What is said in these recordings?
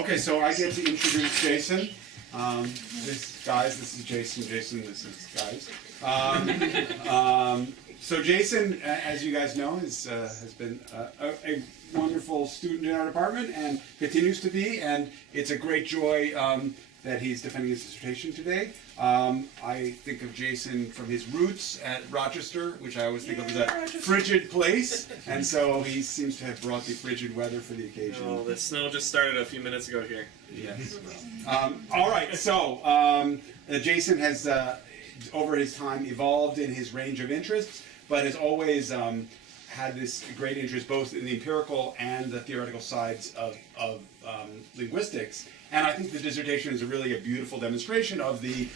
Okay, so I get to introduce Jason. This is Jason. Jason, this is guys. So Jason, as you guys know, has been a wonderful student in our department and continues to be, and it's a great joy that he's defending his dissertation today. I think of Jason from his roots at Rochester, which I always think of as a frigid place, and so he seems to have brought the frigid weather for the occasion. Oh, the snow just started a few minutes ago here. Yes. All right, so Jason has, over his time, evolved in his range of interests, but has always had this great interest both in the empirical and the theoretical sides of linguistics. And I think the dissertation is really a beautiful demonstration of the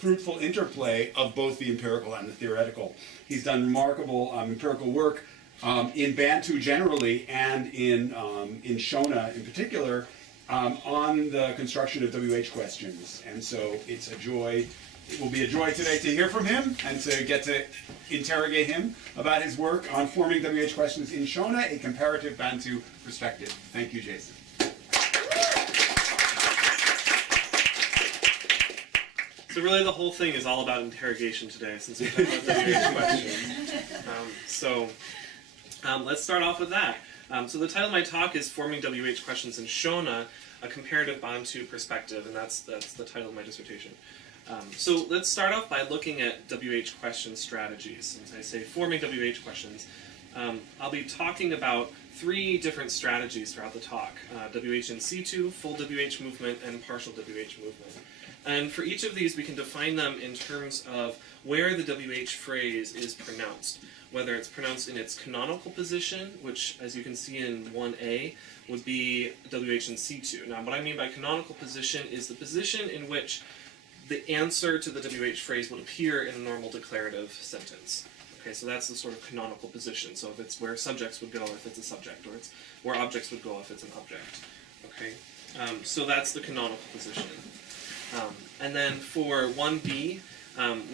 fruitful interplay of both the empirical and the theoretical. He's done remarkable empirical work in Bantu generally and in Shona in particular on the construction of WH questions. And so it's a joy. It will be a joy today to hear from him and to get to interrogate him about his work on forming WH questions in Shona, a comparative Bantu perspective. Thank you, Jason. So really the whole thing is all about interrogation today, since we're talking about WH questions. Let's start off with that. So the title of my talk is Forming WH Questions in Shona, a comparative Bantu perspective, and that's the title of my dissertation. So let's start off by looking at WH question strategies. Since I say forming WH questions, I'll be talking about 3 different strategies throughout the talk: wh-in-situ, full WH movement, and partial WH movement. And for each of these, we can define them in terms of where the WH phrase is pronounced, whether it's pronounced in its canonical position, which, as you can see in 1a, would be wh-in-situ. Now, what I mean by canonical position is the position in which the answer to the WH phrase would appear in a normal declarative sentence. Okay, so that's the sort of canonical position. So if it's where subjects would go if it's a subject, or it's where objects would go if it's an object. Okay, so that's the canonical position. And then for 1b,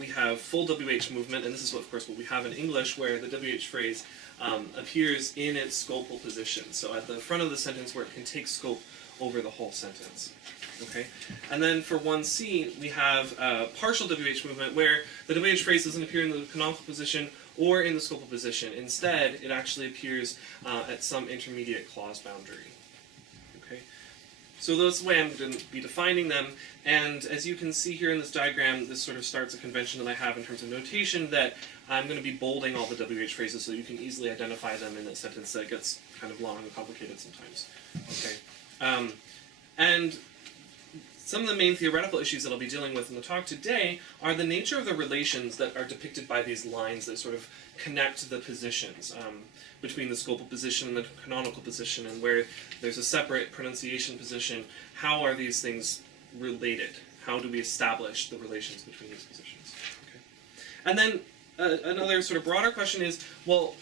we have full WH movement, and this is, of course, what we have in English, where the WH phrase appears in its scopal position. So at the front of the sentence where it can take scope over the whole sentence. Okay, and then for 1c, we have partial WH movement, where the WH phrase doesn't appear in the canonical position or in the scopal position. Instead, it actually appears at some intermediate clause boundary. Okay, so that's the way I'm going to be defining them. And as you can see here in this diagram, this sort of starts a convention that I have in terms of notation, that I'm going to be bolding all the WH phrases so you can easily identify them in a sentence that gets kind of long and complicated sometimes. Okay, and some of the main theoretical issues that I'll be dealing with in the talk today are the nature of the relations that are depicted by these lines that sort of connect the positions between the scopal position and the canonical position, and where there's a separate pronunciation position. How are these things related? How do we establish the relations between these positions? Okay. And then another sort of broader question is, well,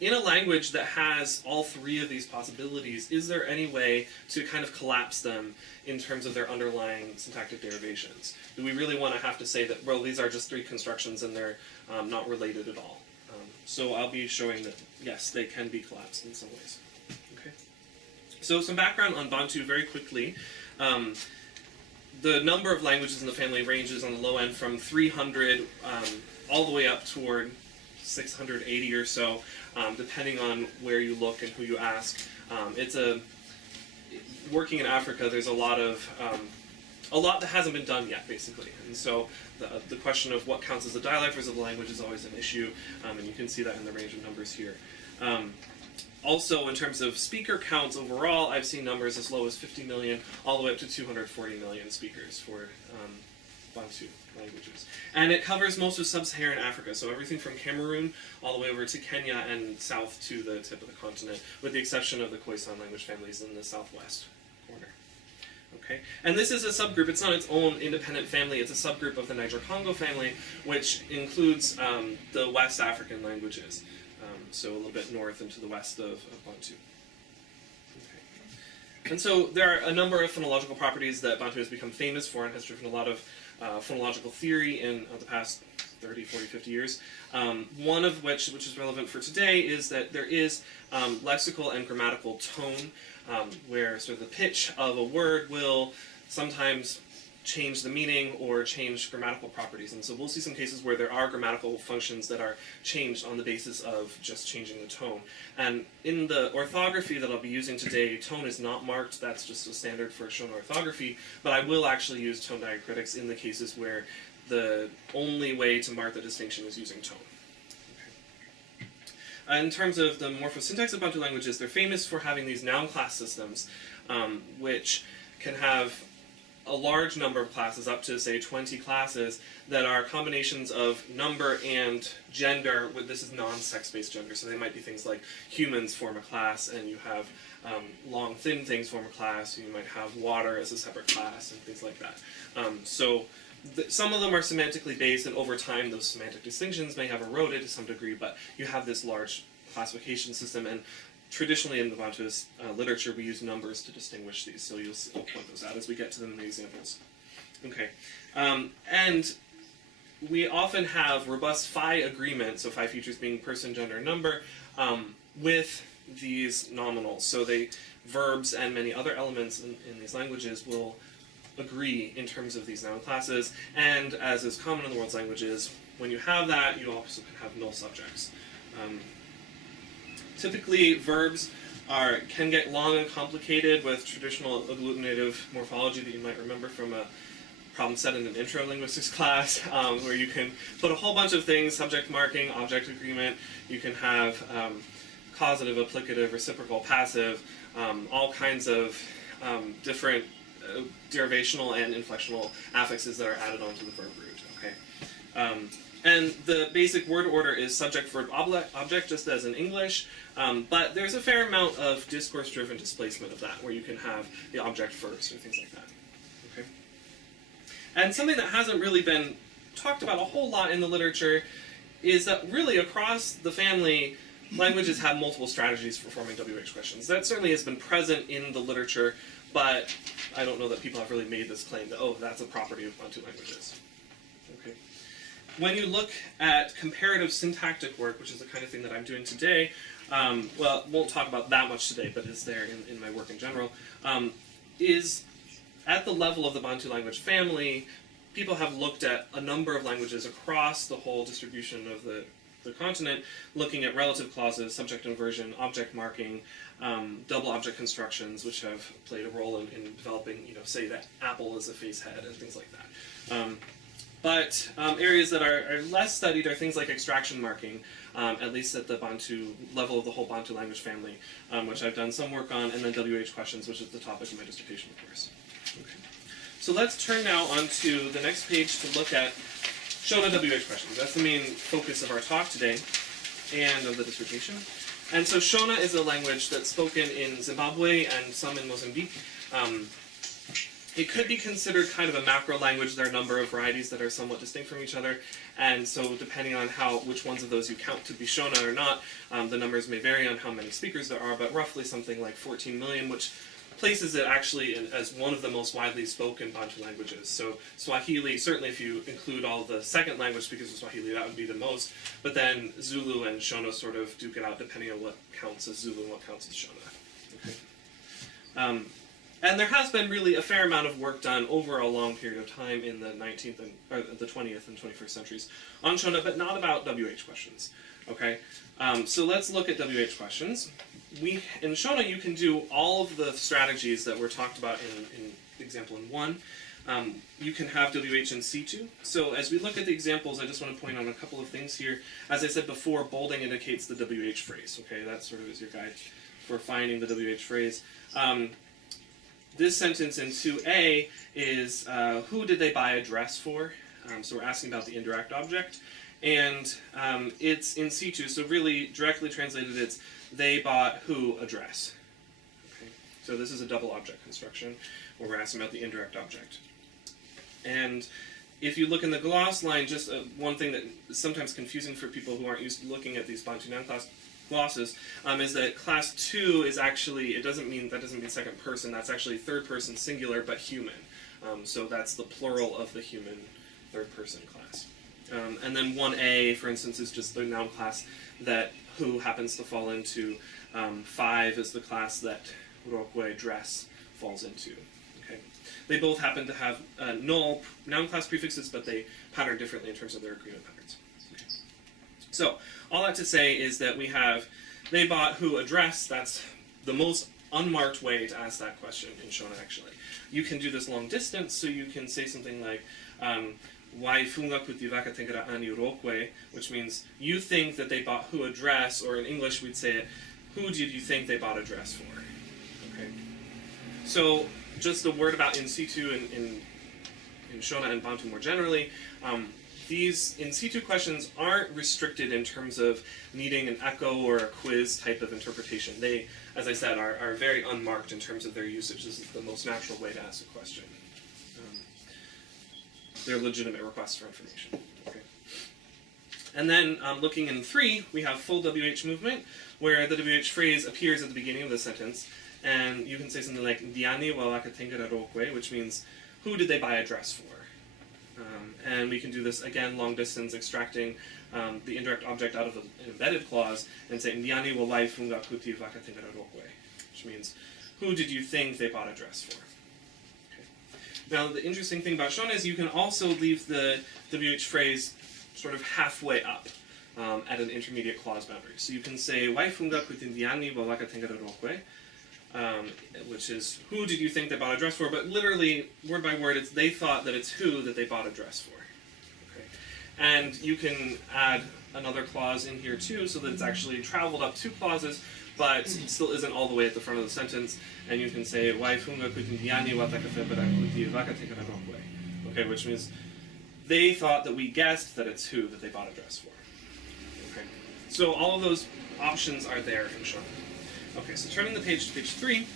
in a language that has all 3 of these possibilities, is there any way to kind of collapse them in terms of their underlying syntactic derivations? Do we really want to have to say that, well, these are just 3 constructions and they're not related at all? So I'll be showing that, yes, they can be collapsed in some ways. Okay. So some background on Bantu very quickly. The number of languages in the family ranges on the low end from 300 all the way up toward 680 or so, depending on where you look and who you ask. Working in Africa, there's a lot that hasn't been done yet, basically. And so the question of what counts as the dialectors of the language is always an issue, and you can see that in the range of numbers here. Also, in terms of speaker counts overall, I've seen numbers as low as 50 million, all the way up to 240 million speakers for Bantu languages. And it covers most of sub-Saharan Africa, so everything from Cameroon all the way over to Kenya and south to the tip of the continent, with the exception of the Khoisan language families in the southwest corner. Okay, and this is a subgroup. It's not its own independent family. It's a subgroup of the Niger-Congo family, which includes the West African languages, so a little bit north and to the west of Bantu. Okay. And so there are a number of phonological properties that Bantu has become famous for and has driven a lot of phonological theory in the past 30, 40, 50 years. One of which is relevant for today, is that there is lexical and grammatical tone where sort of the pitch of a word will sometimes change the meaning or change grammatical properties. And so we'll see some cases where there are grammatical functions that are changed on the basis of just changing the tone. And in the orthography that I'll be using today, tone is not marked. That's just a standard for Shona orthography. But I will actually use tone diacritics in the cases where the only way to mark the distinction is using tone. In terms of the morphosyntax of Bantu languages, they're famous for having these noun class systems, which can have a large number of classes, up to, say, 20 classes, that are combinations of number and gender. This is non-sex-based gender, so they might be things like humans form a class, and you have long, thin things form a class, and you might have water as a separate class, and things like that. Some of them are semantically based, and over time those semantic distinctions may have eroded to some degree, but you have this large classification system, and traditionally in the Bantu literature we use numbers to distinguish these, so I'll point those out as we get to them in the examples. Okay, and we often have robust phi agreement, so phi features being person, gender, number, with these nominals. So verbs and many other elements in these languages will agree in terms of these noun classes, and as is common in the world's languages, when you have that, you also can have null subjects. Typically, verbs can get long and complicated with traditional agglutinative morphology that you might remember from a problem set in an intro linguistics class, where you can put a whole bunch of things: subject marking, object agreement. You can have causative, applicative, reciprocal, passive, all kinds of different derivational and inflectional affixes that are added onto the verb root. Okay, and the basic word order is subject, verb, object, just as in English. But there's a fair amount of discourse-driven displacement of that, where you can have the object first or things like that. Okay, and something that hasn't really been talked about a whole lot in the literature is that really across the family, languages have multiple strategies for forming WH questions. That certainly has been present in the literature, but I don't know that people have really made this claim that, oh, that's a property of Bantu languages. Okay. When you look at comparative syntactic work, which is the kind of thing that I'm doing today, well, won't talk about that much today, but it's there in my work in general, is at the level of the Bantu language family, people have looked at a number of languages across the whole distribution of the continent, looking at relative clauses, subject inversion, object marking, double object constructions, which have played a role in developing, say that apple is a face head and things like that. But areas that are less studied are things like extraction marking, at least at the Bantu level of the whole Bantu language family, which I've done some work on, and then WH questions, which is the topic of my dissertation, of course. Okay. So let's turn now onto the next page to look at Shona WH questions. That's the main focus of our talk today and of the dissertation. And so Shona is a language that's spoken in Zimbabwe and some in Mozambique. It could be considered kind of a macro language. There are a number of varieties that are somewhat distinct from each other, and so depending on which ones of those you count to be Shona or not, the numbers may vary on how many speakers there are, but roughly something like 14 million, which places it actually as one of the most widely spoken Bantu languages. So Swahili, certainly if you include all the second language speakers of Swahili, that would be the most, but then Zulu and Shona sort of duke it out depending on what counts as Zulu and what counts as Shona. Okay. And there has been really a fair amount of work done over a long period of time in the 19th and the 20th and 21st centuries on Shona, but not about WH questions. Okay, so let's look at WH questions. In Shona, you can do all of the strategies that were talked about in example in 1. You can have wh-in-situ. So as we look at the examples, I just want to point out a couple of things here. As I said before, bolding indicates the WH phrase. Okay, that sort of is your guide for finding the WH phrase. This sentence in 2a is, who did they buy a dress for? So we're asking about the indirect object. And it's in situ, so really directly translated, it's they bought who a dress. Okay. So this is a double object construction where we're asking about the indirect object. And if you look in the gloss line, just one thing that is sometimes confusing for people who aren't used to looking at these Bantu noun class glosses, is that class 2 is actually, that doesn't mean second person, that's actually third person singular, but human. So that's the plural of the human third person class. And then 1a, for instance, is just the noun class that who happens to fall into. 5 is the class that rokwe, dress, falls into. Okay. They both happen to have null noun class prefixes, but they pattern differently in terms of their agreement patterns. Okay. So, all that to say is that we have they bought who address. That's the most unmarked way to ask that question in Shona, actually. You can do this long distance, so you can say something like, why funga kuti waka tengara ani rokwe, which means you think that they bought who a dress, or in English we'd say it, who did you think they bought a dress for? Okay. So, just a word about in-situ in Shona and Bantu more generally. These in-situ questions aren't restricted in terms of needing an echo or a quiz type of interpretation. They, as I said, are very unmarked in terms of their usage. This is the most natural way to ask a question. They're legitimate requests for information. Okay. And then looking in 3, we have full WH movement, where the WH phrase appears at the beginning of the sentence, and you can say something like Diani wa waka tengara rokwe, which means who did they buy a dress for? And we can do this again, long distance, extracting the indirect object out of an embedded clause and say Diani wa wai funga kuti waka tengara rokwe, which means who did you think they bought a dress for? Okay. Now the interesting thing about Shona is you can also leave the WH phrase sort of halfway up at an intermediate clause boundary. So you can say wai funga kuti Diani wa waka tengara rokwe, which is who did you think they bought a dress for, but literally, word by word, it's they thought that it's who that they bought a dress for. Okay. And you can add another clause in here too, so that it's actually traveled up 2 clauses, but it still isn't all the way at the front of the sentence, and you can say, wai funga kuti diani wa takafebara kuti waka tengara rokwe. Okay, which means they thought that we guessed that it's who that they bought a dress for. Okay. So all of those options are there in Shona. Okay, so turning the page to page 3,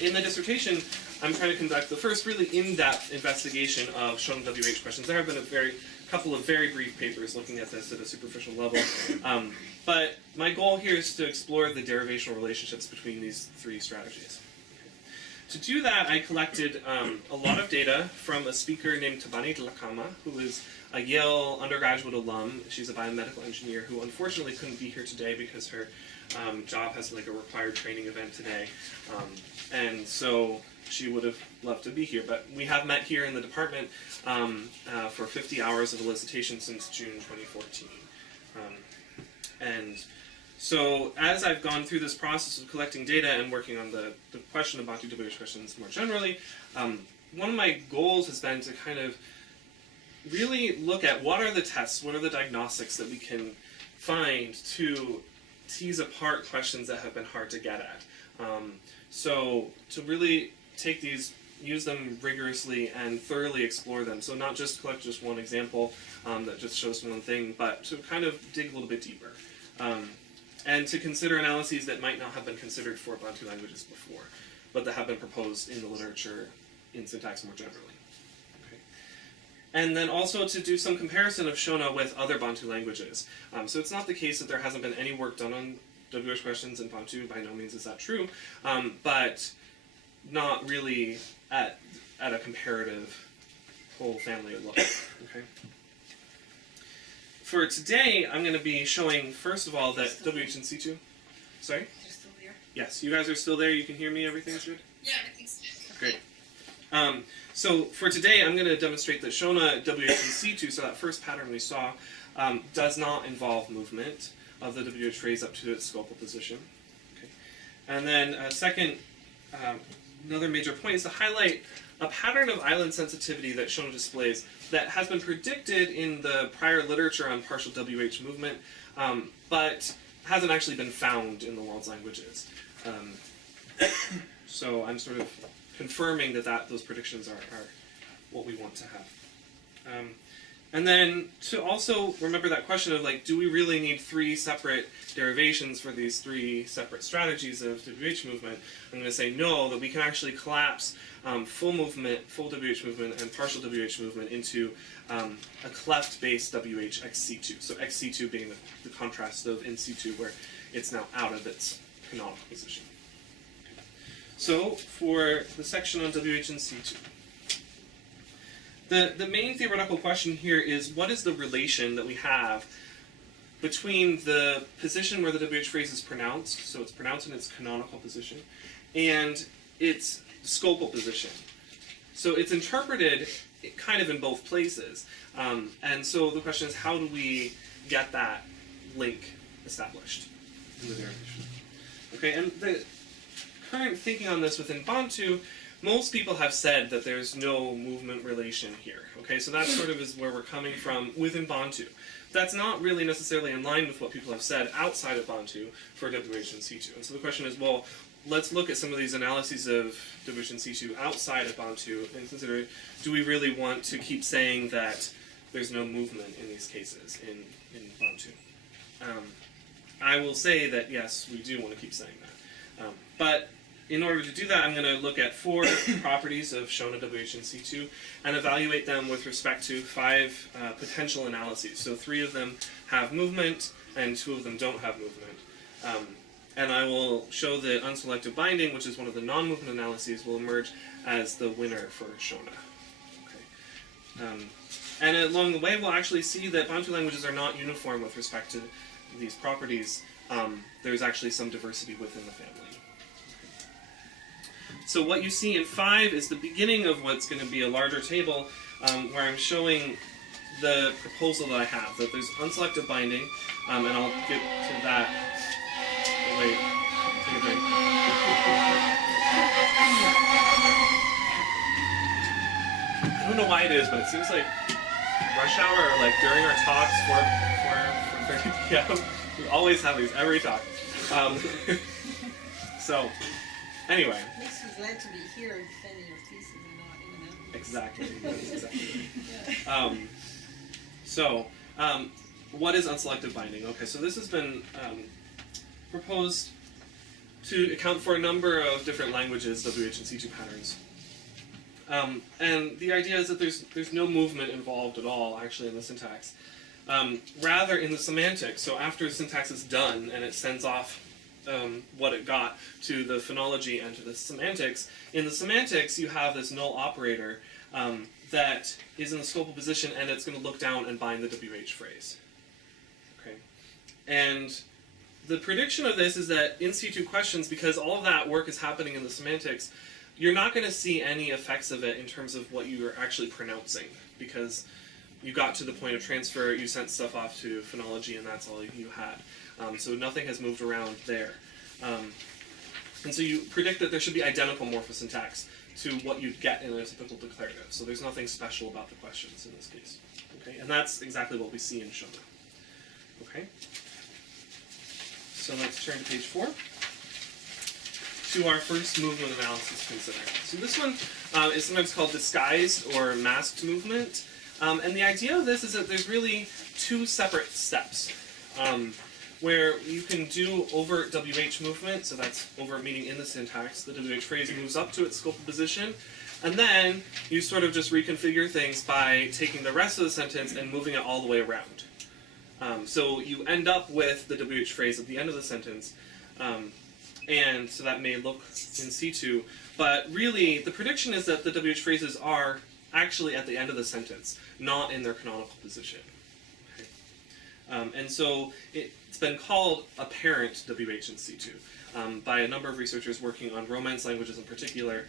in the dissertation, I'm trying to conduct the first really in-depth investigation of Shona WH questions. There have been a couple of very brief papers looking at this at a superficial level, but my goal here is to explore the derivational relationships between these 3 strategies. To do that, I collected a lot of data from a speaker named Tabani Dlakama, who is a Yale undergraduate alum. She's a biomedical engineer who unfortunately couldn't be here today because her job has like a required training event today, and so she would have loved to be here. But we have met here in the department for 50 hours of elicitation since June 2014. And so as I've gone through this process of collecting data and working on the question of Bantu WH questions more generally, one of my goals has been to kind of really look at what are the tests, what are the diagnostics that we can find to tease apart questions that have been hard to get at. So to really take these, use them rigorously and thoroughly explore them. So not just collect just one example that just shows one thing, but to kind of dig a little bit deeper. And to consider analyses that might not have been considered for Bantu languages before, but that have been proposed in the literature in syntax more generally. Okay. And then also to do some comparison of Shona with other Bantu languages. So it's not the case that there hasn't been any work done on WH questions in Bantu, by no means is that true, but not really at a comparative whole family look. Okay. For today, I'm going to be showing, first of all, that wh-in-situ. Sorry? You're still there? Yes, you guys are still there. You can hear me. Everything's good? Yeah, everything's good. Great. So for today, I'm going to demonstrate that Shona wh-in-situ, so that first pattern we saw, does not involve movement of the WH phrase up to its scopal position. Okay. And then second, another major point is to highlight a pattern of island sensitivity that Shona displays that has been predicted in the prior literature on partial WH movement, but hasn't actually been found in the world's languages. So I'm sort of confirming that those predictions are what we want to have. And then to also remember that question of like, do we really need 3 separate derivations for these 3 separate strategies of WH movement? I'm going to say no, that we can actually collapse full movement, full WH movement, and partial WH movement into a cleft-based WH ex-situ. So ex-situ being the contrast of in-situ, where it's now out of its canonical position. Okay. So for the section on wh-in-situ, the main theoretical question here is, what is the relation that we have between the position where the WH phrase is pronounced, so it's pronounced in its canonical position, and its scopal position. So it's interpreted kind of in both places. And so the question is, how do we get that link established in the derivation? Okay, and the current thinking on this within Bantu, most people have said that there's no movement relation here. Okay, so that sort of is where we're coming from within Bantu. That's not really necessarily in line with what people have said outside of Bantu for wh-in-situ. And so the question is, well, let's look at some of these analyses of wh-in-situ outside of Bantu and consider, do we really want to keep saying that there's no movement in these cases in Bantu? I will say that yes, we do want to keep saying that. But in order to do that, I'm going to look at 4 properties of Shona wh-in-situ and evaluate them with respect to 5 potential analyses. So 3 of them have movement and 2 of them don't have movement. And I will show that unselective binding, which is one of the non-movement analyses, will emerge as the winner for Shona. Okay. And along the way, we'll actually see that Bantu languages are not uniform with respect to these properties. There's actually some diversity within the family. So what you see in 5 is the beginning of what's going to be a larger table where I'm showing the proposal that I have, that there's unselective binding, and I'll get to that. Wait, take a drink. I don't know why it is, but it seems like rush hour or like during our talks 4:30 p.m. We always have these every talk. So, anyway. Makes you glad to be here and defending your thesis and not in the mountains. Exactly. That's exactly. What is unselective binding? Okay, so this has been proposed to account for a number of different languages, wh-in-situ patterns. And the idea is that there's no movement involved at all, actually, in the syntax. Rather, in the semantics, so after syntax is done and it sends off what it got to the phonology and to the semantics, in the semantics you have this null operator that is in the scopal position, and it's going to look down and bind the wh phrase. Okay, and the prediction of this is that in situ questions, because all of that work is happening in the semantics, you're not going to see any effects of it in terms of what you're actually pronouncing, because you got to the point of transfer, you sent stuff off to phonology, and that's all you had. So nothing has moved around there. And so you predict that there should be identical morphosyntax to what you'd get in a typical declarative. So there's nothing special about the questions in this case. Okay, and that's exactly what we see in Shona. Okay. So let's turn to page 4 to our first movement analysis considered. So this one is sometimes called disguised or masked movement. And the idea of this is that there's really 2 separate steps where you can do overt WH movement, so that's overt meaning in the syntax. The WH phrase moves up to its scopal position, and then you sort of just reconfigure things by taking the rest of the sentence and moving it all the way around. So you end up with the WH phrase at the end of the sentence, and so that may look in situ, but really the prediction is that the WH phrases are actually at the end of the sentence, not in their canonical position. Okay. And so it's been called apparent wh-in-situ by a number of researchers working on Romance languages in particular.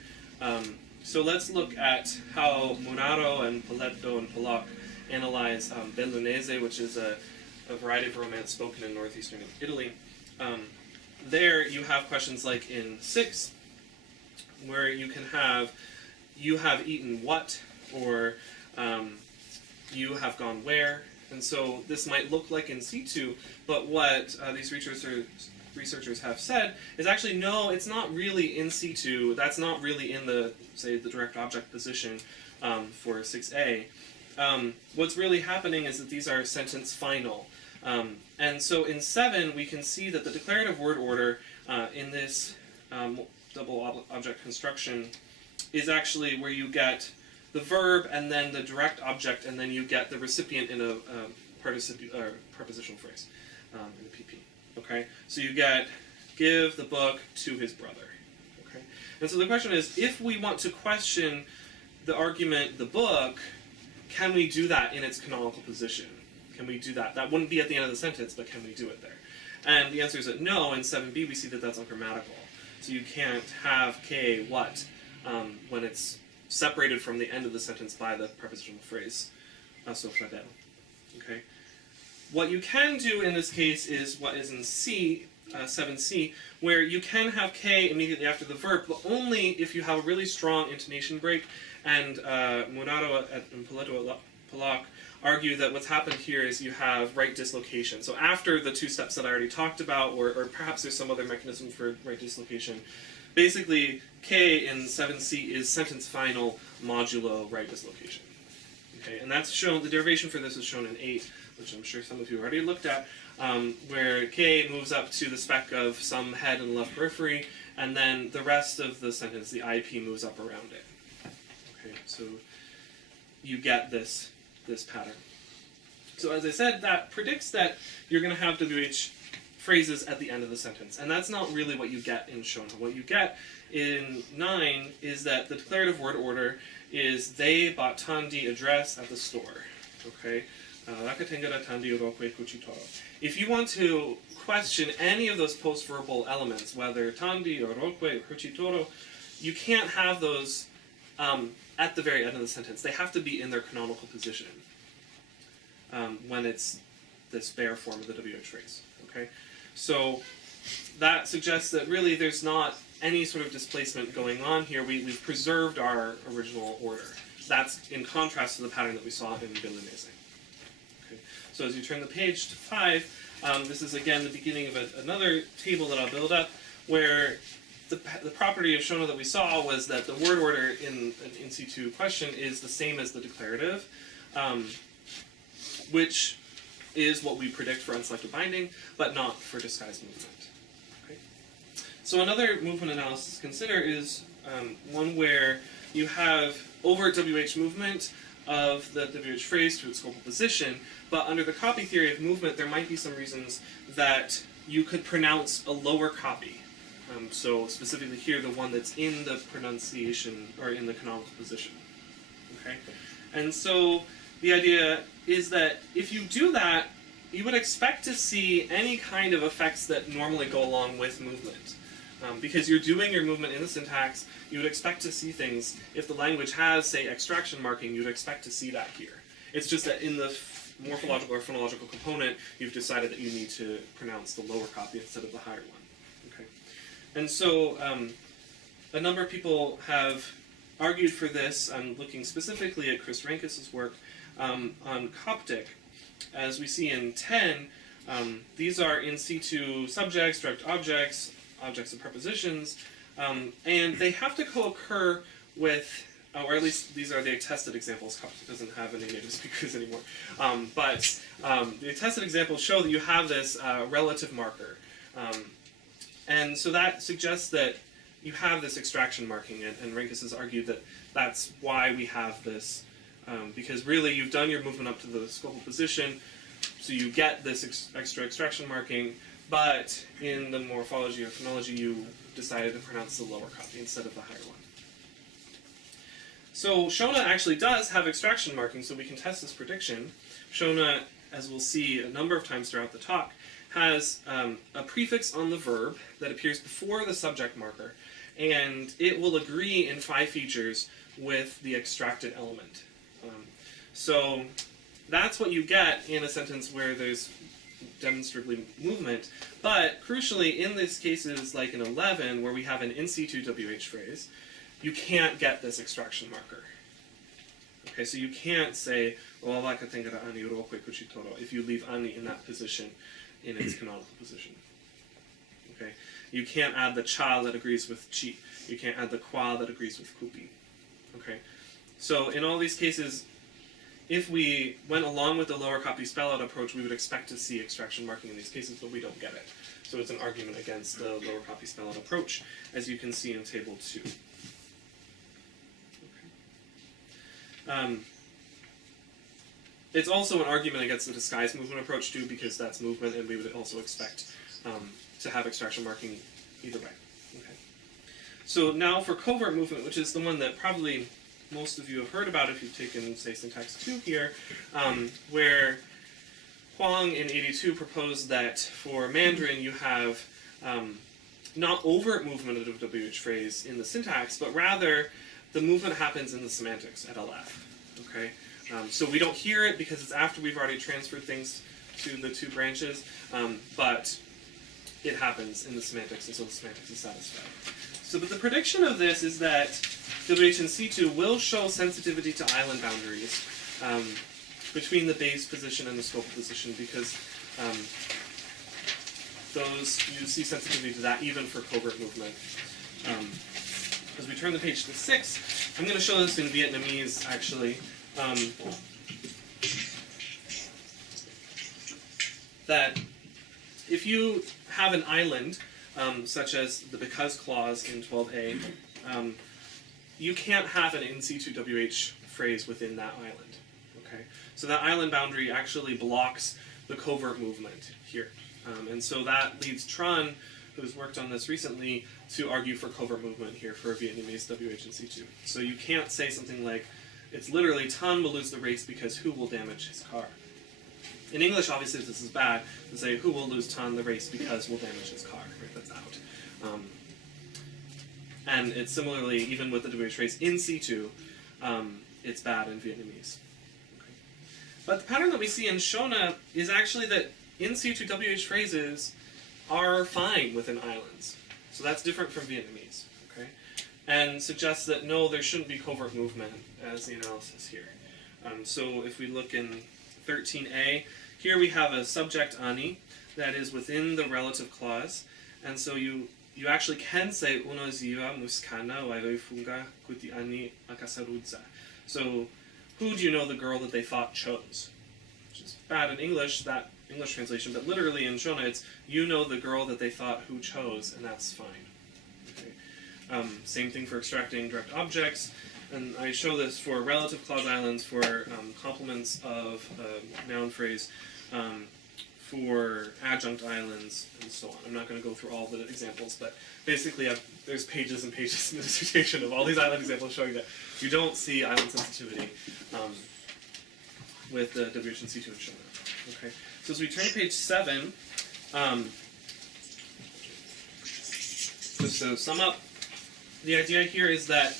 So let's look at how Munaro and Paletto and Polak analyze Bellunese, which is a variety of Romance spoken in northeastern Italy. There you have questions like in 6, where you can have, you have eaten what, or you have gone where. And so this might look like in situ, but what these researchers have said is actually, no, it's not really in situ. That's not really in the, say, the direct object position for 6a. What's really happening is that these are sentence final. And so in 7, we can see that the declarative word order in this double object construction is actually where you get the verb and then the direct object, and then you get the recipient in a prepositional phrase in the PP. Okay, so you get give the book to his brother. Okay, and so the question is, if we want to question the argument, the book, can we do that in its canonical position? Can we do that? That wouldn't be at the end of the sentence, but can we do it there? And the answer is that no. In 7b, we see that that's ungrammatical. So you can't have K what when it's separated from the end of the sentence by the prepositional phrase. So fradel. Okay. What you can do in this case is what is in C, 7C, where you can have K immediately after the verb, but only if you have a really strong intonation break. And Munaro and Polak argue that what's happened here is you have right dislocation. So after the two steps that I already talked about, or perhaps there's some other mechanism for right dislocation, basically K in 7C is sentence final modulo right dislocation. Okay, and that's shown, the derivation for this is shown in 8, which I'm sure some of you already looked at, where K moves up to the spec of some head in the left periphery, and then the rest of the sentence, the IP, moves up around it. Okay, so you get this pattern. So as I said, that predicts that you're going to have WH phrases at the end of the sentence, and that's not really what you get in Shona. What you get in 9 is that the declarative word order is they bought tandi address at the store. Okay? If you want to question any of those post-verbal elements, whether tandi or roque or huchitoro, you can't have those at the very end of the sentence. They have to be in their canonical position when it's this bare form of the WH phrase. Okay? So that suggests that really there's not any sort of displacement going on here. We've preserved our original order. That's in contrast to the pattern that we saw in Milanese. Okay. So as you turn the page to 5, this is again the beginning of another table that I'll build up, where the property of Shona that we saw was that the word order in an in-situ question is the same as the declarative, which is what we predict for unselective binding, but not for disguised movement. Okay. So another movement analysis to consider is one where you have overt WH movement of the WH phrase to its scopal position, but under the copy theory of movement, there might be some reasons that you could pronounce a lower copy. So specifically here, the one that's in the pronunciation, or in the canonical position. Okay? And so the idea is that if you do that, you would expect to see any kind of effects that normally go along with movement. Because you're doing your movement in the syntax, you would expect to see things. If the language has, say, extraction marking, you'd expect to see that here. It's just that in the morphological or phonological component, you've decided that you need to pronounce the lower copy instead of the higher one. Okay? And so a number of people have argued for this. I'm looking specifically at Chris Rankis's work on Coptic. As we see in 10, these are in situ subjects, direct objects, objects of prepositions, and they have to co-occur with, or at least these are the attested examples. Coptic doesn't have any native speakers anymore. But the attested examples show that you have this relative marker. And so that suggests that you have this extraction marking, and Rankis has argued that that's why we have this, because really you've done your movement up to the scopal position, so you get this extra extraction marking, but in the morphology or phonology you decided to pronounce the lower copy instead of the higher one. So Shona actually does have extraction marking, so we can test this prediction. Shona, as we'll see a number of times throughout the talk, has a prefix on the verb that appears before the subject marker, and it will agree in 5 features with the extracted element. So that's what you get in a sentence where there's demonstrably movement, but crucially in these cases like in 11 where we have an in-situ WH phrase, you can't get this extraction marker. Okay, so you can't say if you leave ani in that position in its canonical position. Okay, you can't add the cha that agrees with chi. You can't add the qua that agrees with kupi. Okay, so in all these cases, if we went along with the lower copy spell-out approach, we would expect to see extraction marking in these cases, but we don't get it. So it's an argument against the lower copy spell-out approach, as you can see in Table 2. Okay. It's also an argument against the disguised movement approach, too, because that's movement, and we would also expect to have extraction marking either way. Okay. So now for covert movement, which is the one that probably most of you have heard about if you've taken, say, Syntax 2 here, where Huang in 82 proposed that for Mandarin you have not overt movement of the WH phrase in the syntax, but rather the movement happens in the semantics at LF. Okay, so we don't hear it because it's after we've already transferred things to the two branches, but it happens in the semantics until the semantics is satisfied. So, but the prediction of this is that wh-in-situ will show sensitivity to island boundaries between the base position and the scopal position, because you see sensitivity to that even for covert movement. As we turn the page to 6, I'm going to show this in Vietnamese, actually. That if you have an island, such as the because clause in 12a, you can't have an in-situ WH phrase within that island. Okay, so that island boundary actually blocks the covert movement here. And so that leads Tran, who's worked on this recently, to argue for covert movement here for a Vietnamese wh-in-situ. So you can't say something like, it's literally, Tan will lose the race because who will damage his car. In English, obviously, this is bad, to say who will lose Tan the race because will damage his car. Right? That's out. And it's similarly, even with the WH phrase in situ, it's bad in Vietnamese. Okay. But the pattern that we see in Shona is actually that in situ WH phrases are fine within islands. So that's different from Vietnamese. Okay? And suggests that no, there shouldn't be covert movement as the analysis here. So if we look in 13a, here we have a subject ani that is within the relative clause, and so you actually can say uno ziva muskana waifunga kuti ani akasarudza. So who do you know the girl that they thought chose? Which is bad in English, that English translation, but literally in Shona it's you know the girl that they thought who chose, and that's fine. Okay. Same thing for extracting direct objects. And I show this for relative clause islands, for complements of a noun phrase, for adjunct islands, and so on. I'm not going to go through all the examples, but basically there's pages and pages in the dissertation of all these island examples showing that you don't see island sensitivity with the wh-in-situ and Shona. Okay. So as we turn to page 7, just to sum up, the idea here is that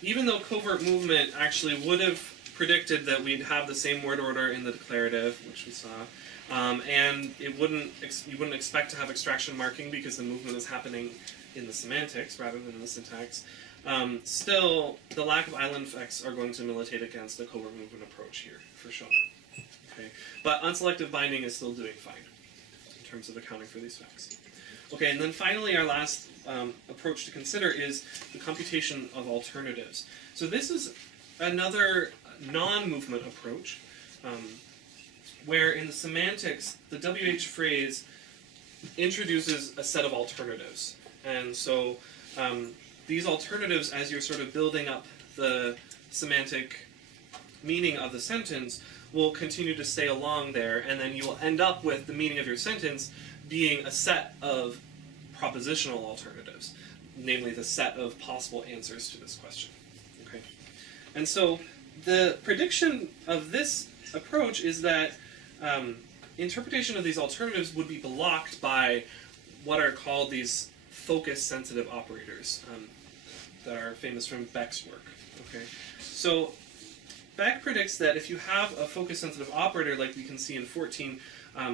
even though covert movement actually would have predicted that we'd have the same word order in the declarative, which we saw, and you wouldn't expect to have extraction marking because the movement is happening in the semantics rather than in the syntax, still the lack of island effects are going to militate against the covert movement approach here for Shona. Okay, but unselective binding is still doing fine in terms of accounting for these effects. Okay, and then finally our last approach to consider is the computation of alternatives. So this is another non-movement approach where in the semantics the WH phrase introduces a set of alternatives. And so these alternatives, as you're sort of building up the semantic meaning of the sentence, will continue to stay along there, and then you will end up with the meaning of your sentence being a set of propositional alternatives, namely the set of possible answers to this question. Okay, and so the prediction of this approach is that interpretation of these alternatives would be blocked by what are called these focus-sensitive operators that are famous from Beck's work. Okay, so Beck predicts that if you have a focus-sensitive operator, like we can see in 14,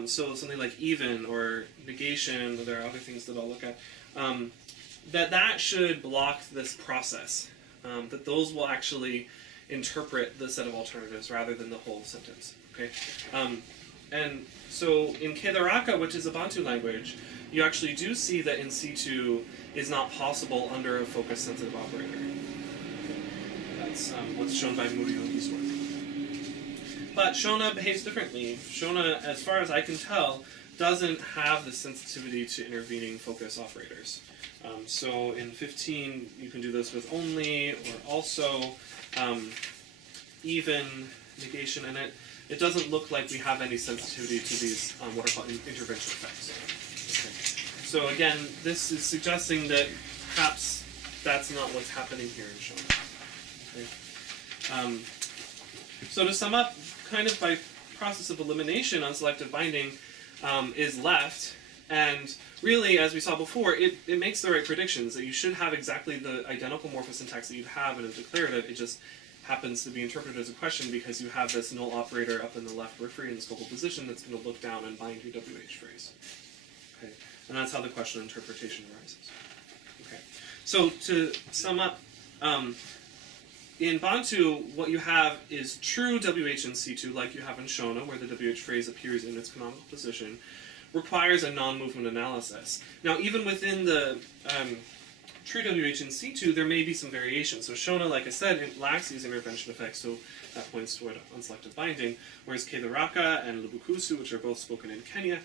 so something like even or negation, or there are other things that I'll look at, that should block this process, that those will actually interpret the set of alternatives rather than the whole sentence. Okay, and so in Kedaraka, which is a Bantu language, you actually do see that in situ is not possible under a focus-sensitive operator. That's what's shown by Muriogi's work. But Shona behaves differently. Shona, as far as I can tell, doesn't have the sensitivity to intervening focus operators. So in 15, you can do this with only, or also, even, negation, and it doesn't look like we have any sensitivity to these what are called intervention effects. Okay. So again, this is suggesting that perhaps that's not what's happening here in Shona. Okay. So to sum up, kind of by process of elimination, unselective binding is left, And really, as we saw before, it makes the right predictions, that you should have exactly the identical morphosyntax that you'd have in a declarative. It just happens to be interpreted as a question because you have this null operator up in the left periphery in the scopal position that's going to look down and bind your WH phrase. Okay, and that's how the question interpretation arises. Okay, so to sum up, in Bantu, what you have is true wh-in-situ, like you have in Shona, where the WH phrase appears in its canonical position, requires a non-movement analysis. Now, even within the true wh-in-situ, there may be some variation. So Shona, like I said, it lacks these intervention effects, so that points toward unselective binding, whereas Kedaraka and Lubukusu, which are both spoken in Kenya,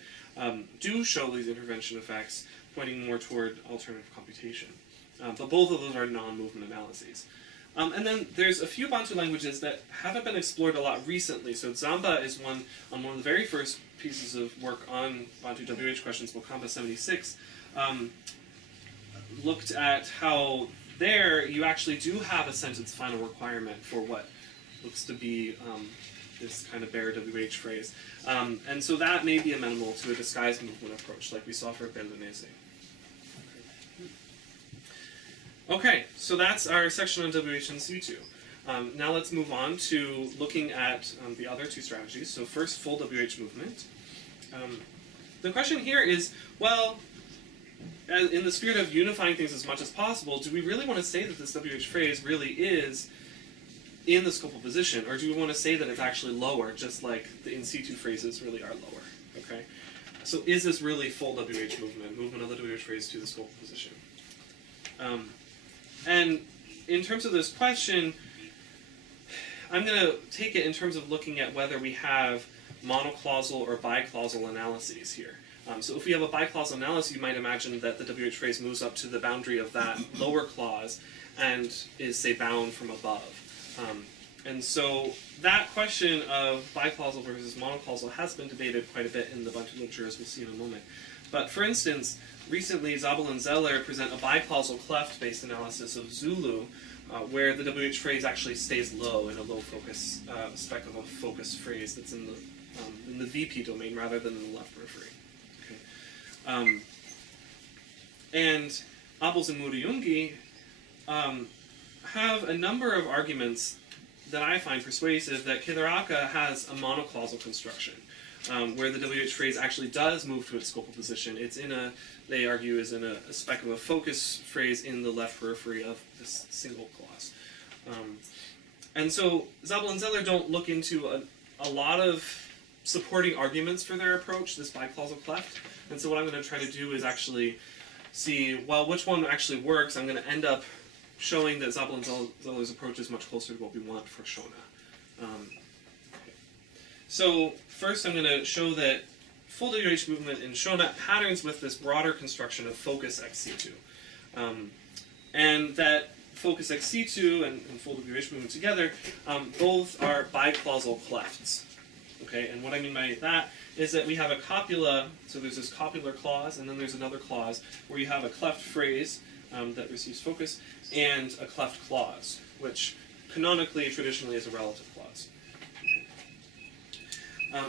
do show these intervention effects, pointing more toward alternative computation. But both of those are non-movement analyses. And then there's a few Bantu languages that haven't been explored a lot recently. So Zamba is one of the very first pieces of work on Bantu WH questions, Wakamba 76, looked at how there you actually do have a sentence final requirement for what looks to be this kind of bare WH phrase. And so that may be amenable to a disguised movement approach, like we saw for Bellunese. Okay, so that's our section on wh-in-situ. Now let's move on to looking at the other two strategies. So first, full WH movement. The question here is, well, in the spirit of unifying things as much as possible, do we really want to say that this WH phrase really is in the scopal position, or do we want to say that it's actually lower, just like the in-situ phrases really are lower? Okay, so is this really full WH movement of the WH phrase to the scopal position? And in terms of this question, I'm going to take it in terms of looking at whether we have monoclausal or biclausal analyses here. So if we have a biclausal analysis, you might imagine that the WH phrase moves up to the boundary of that lower clause and is, say, bound from above. And so that question of biclausal versus monoclausal has been debated quite a bit in the Bantu literature, as we'll see in a moment. But for instance, recently Zabel and Zeller present a biclausal cleft-based analysis of Zulu, where the WH phrase actually stays low in a low focus spec of a focus phrase that's in the VP domain rather than in the left periphery. Okay. And Abels and Muruyungi have a number of arguments that I find persuasive that Kedaraka has a monoclausal construction, where the WH phrase actually does move to its scopal position. It's in a, they argue, is in a spec of a focus phrase in the left periphery of this single clause. And so Zabel and Zeller don't look into a lot of supporting arguments for their approach, this biclausal cleft. And so what I'm going to try to do is actually see, well, which one actually works. I'm going to end up showing that Zabel and Zeller's approach is much closer to what we want for Shona. So first I'm going to show that full WH movement in Shona patterns with this broader construction of focus ex situ. And that focus ex situ and full WH movement together both are biclausal clefts. Okay, and what I mean by that is that we have a copula, so there's this copular clause, and then there's another clause where you have a cleft phrase that receives focus, and a cleft clause, which canonically, traditionally, is a relative clause.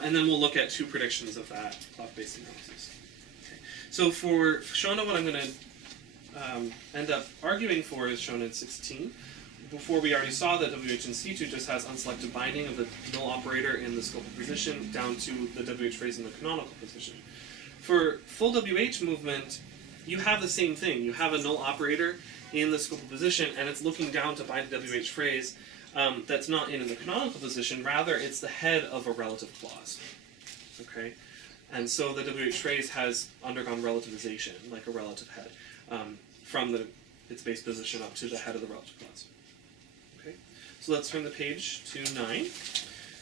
And then we'll look at two predictions of that cleft-based analysis. Okay. So for Shona, what I'm going to end up arguing for is Shona in 16. Before we already saw that wh-in-situ just has unselective binding of the null operator in the scopal position down to the WH phrase in the canonical position. For full WH movement, you have the same thing. You have a null operator in the scopal position, and it's looking down to bind a WH phrase that's not in the canonical position. Rather, it's the head of a relative clause. Okay, and so the WH phrase has undergone relativization, like a relative head, from its base position up to the head of the relative clause. Okay, so let's turn the page to 9.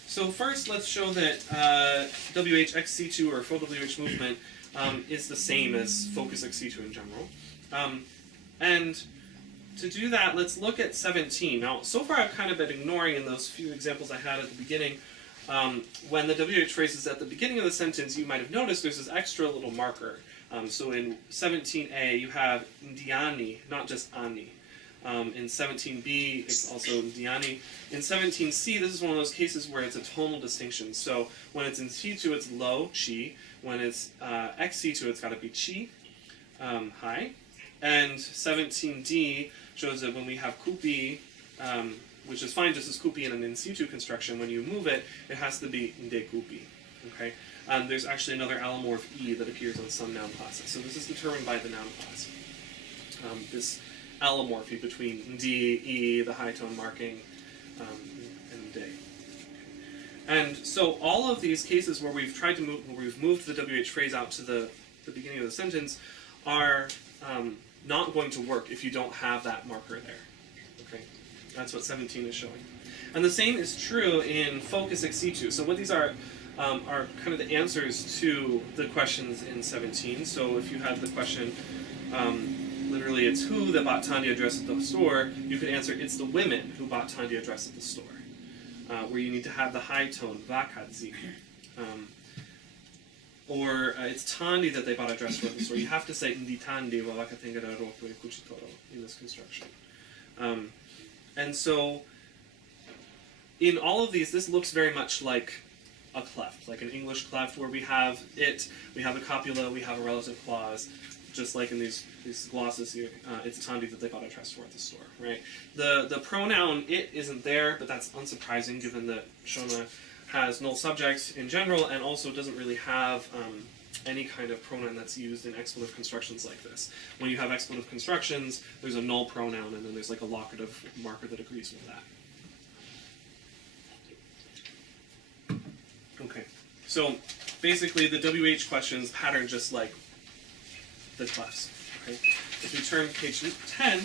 So first, let's show that WH ex situ or full WH movement is the same as focus ex situ in general. And to do that, let's look at 17. Now, so far I've kind of been ignoring in those few examples I had at the beginning, when the WH phrase is at the beginning of the sentence, you might have noticed there's this extra little marker. So in 17a, you have ndiani, not just ani. In 17b, it's also ndiani. In 17c, this is one of those cases where it's a tonal distinction. So when it's in situ, it's low, chi. When it's wh-in-situ, it's got to be chi, high. And 17D shows that when we have kupi, which is fine just as kupi in an in-situ construction, when you move it, it has to be de kupi. Okay? There's actually another allomorph e that appears on some noun classes. So this is determined by the noun class. This allomorphy between d, e, the high tone marking, and de. And so all of these cases where we've tried to move, where we've moved the WH phrase out to the beginning of the sentence are not going to work if you don't have that marker there. Okay, that's what 17 is showing. And the same is true in focus wh-in-situ. So what these are kind of the answers to the questions in 17. So if you have the question, literally it's who that bought Tandia dress at the store, you could answer it's the women who bought Tandia dress at the store. Where you need to have the high tone, wakadzi. Or it's Tandi that they bought a dress for at the store. You have to say ndi Tandi wa wakatenga ra roto e kuchitoro in this construction. And so in all of these, this looks very much like a cleft, like an English cleft where we have it, we have a copula, we have a relative clause, just like in these glosses here, it's Tandi that they bought a dress for at the store, right? The pronoun it isn't there, but that's unsurprising given that Shona has null subjects in general and also doesn't really have any kind of pronoun that's used in expletive constructions like this. When you have expletive constructions, there's a null pronoun and then there's like a locative marker that agrees with that. Okay, so basically the WH questions pattern just like the clefs. Okay, if we turn to page 10,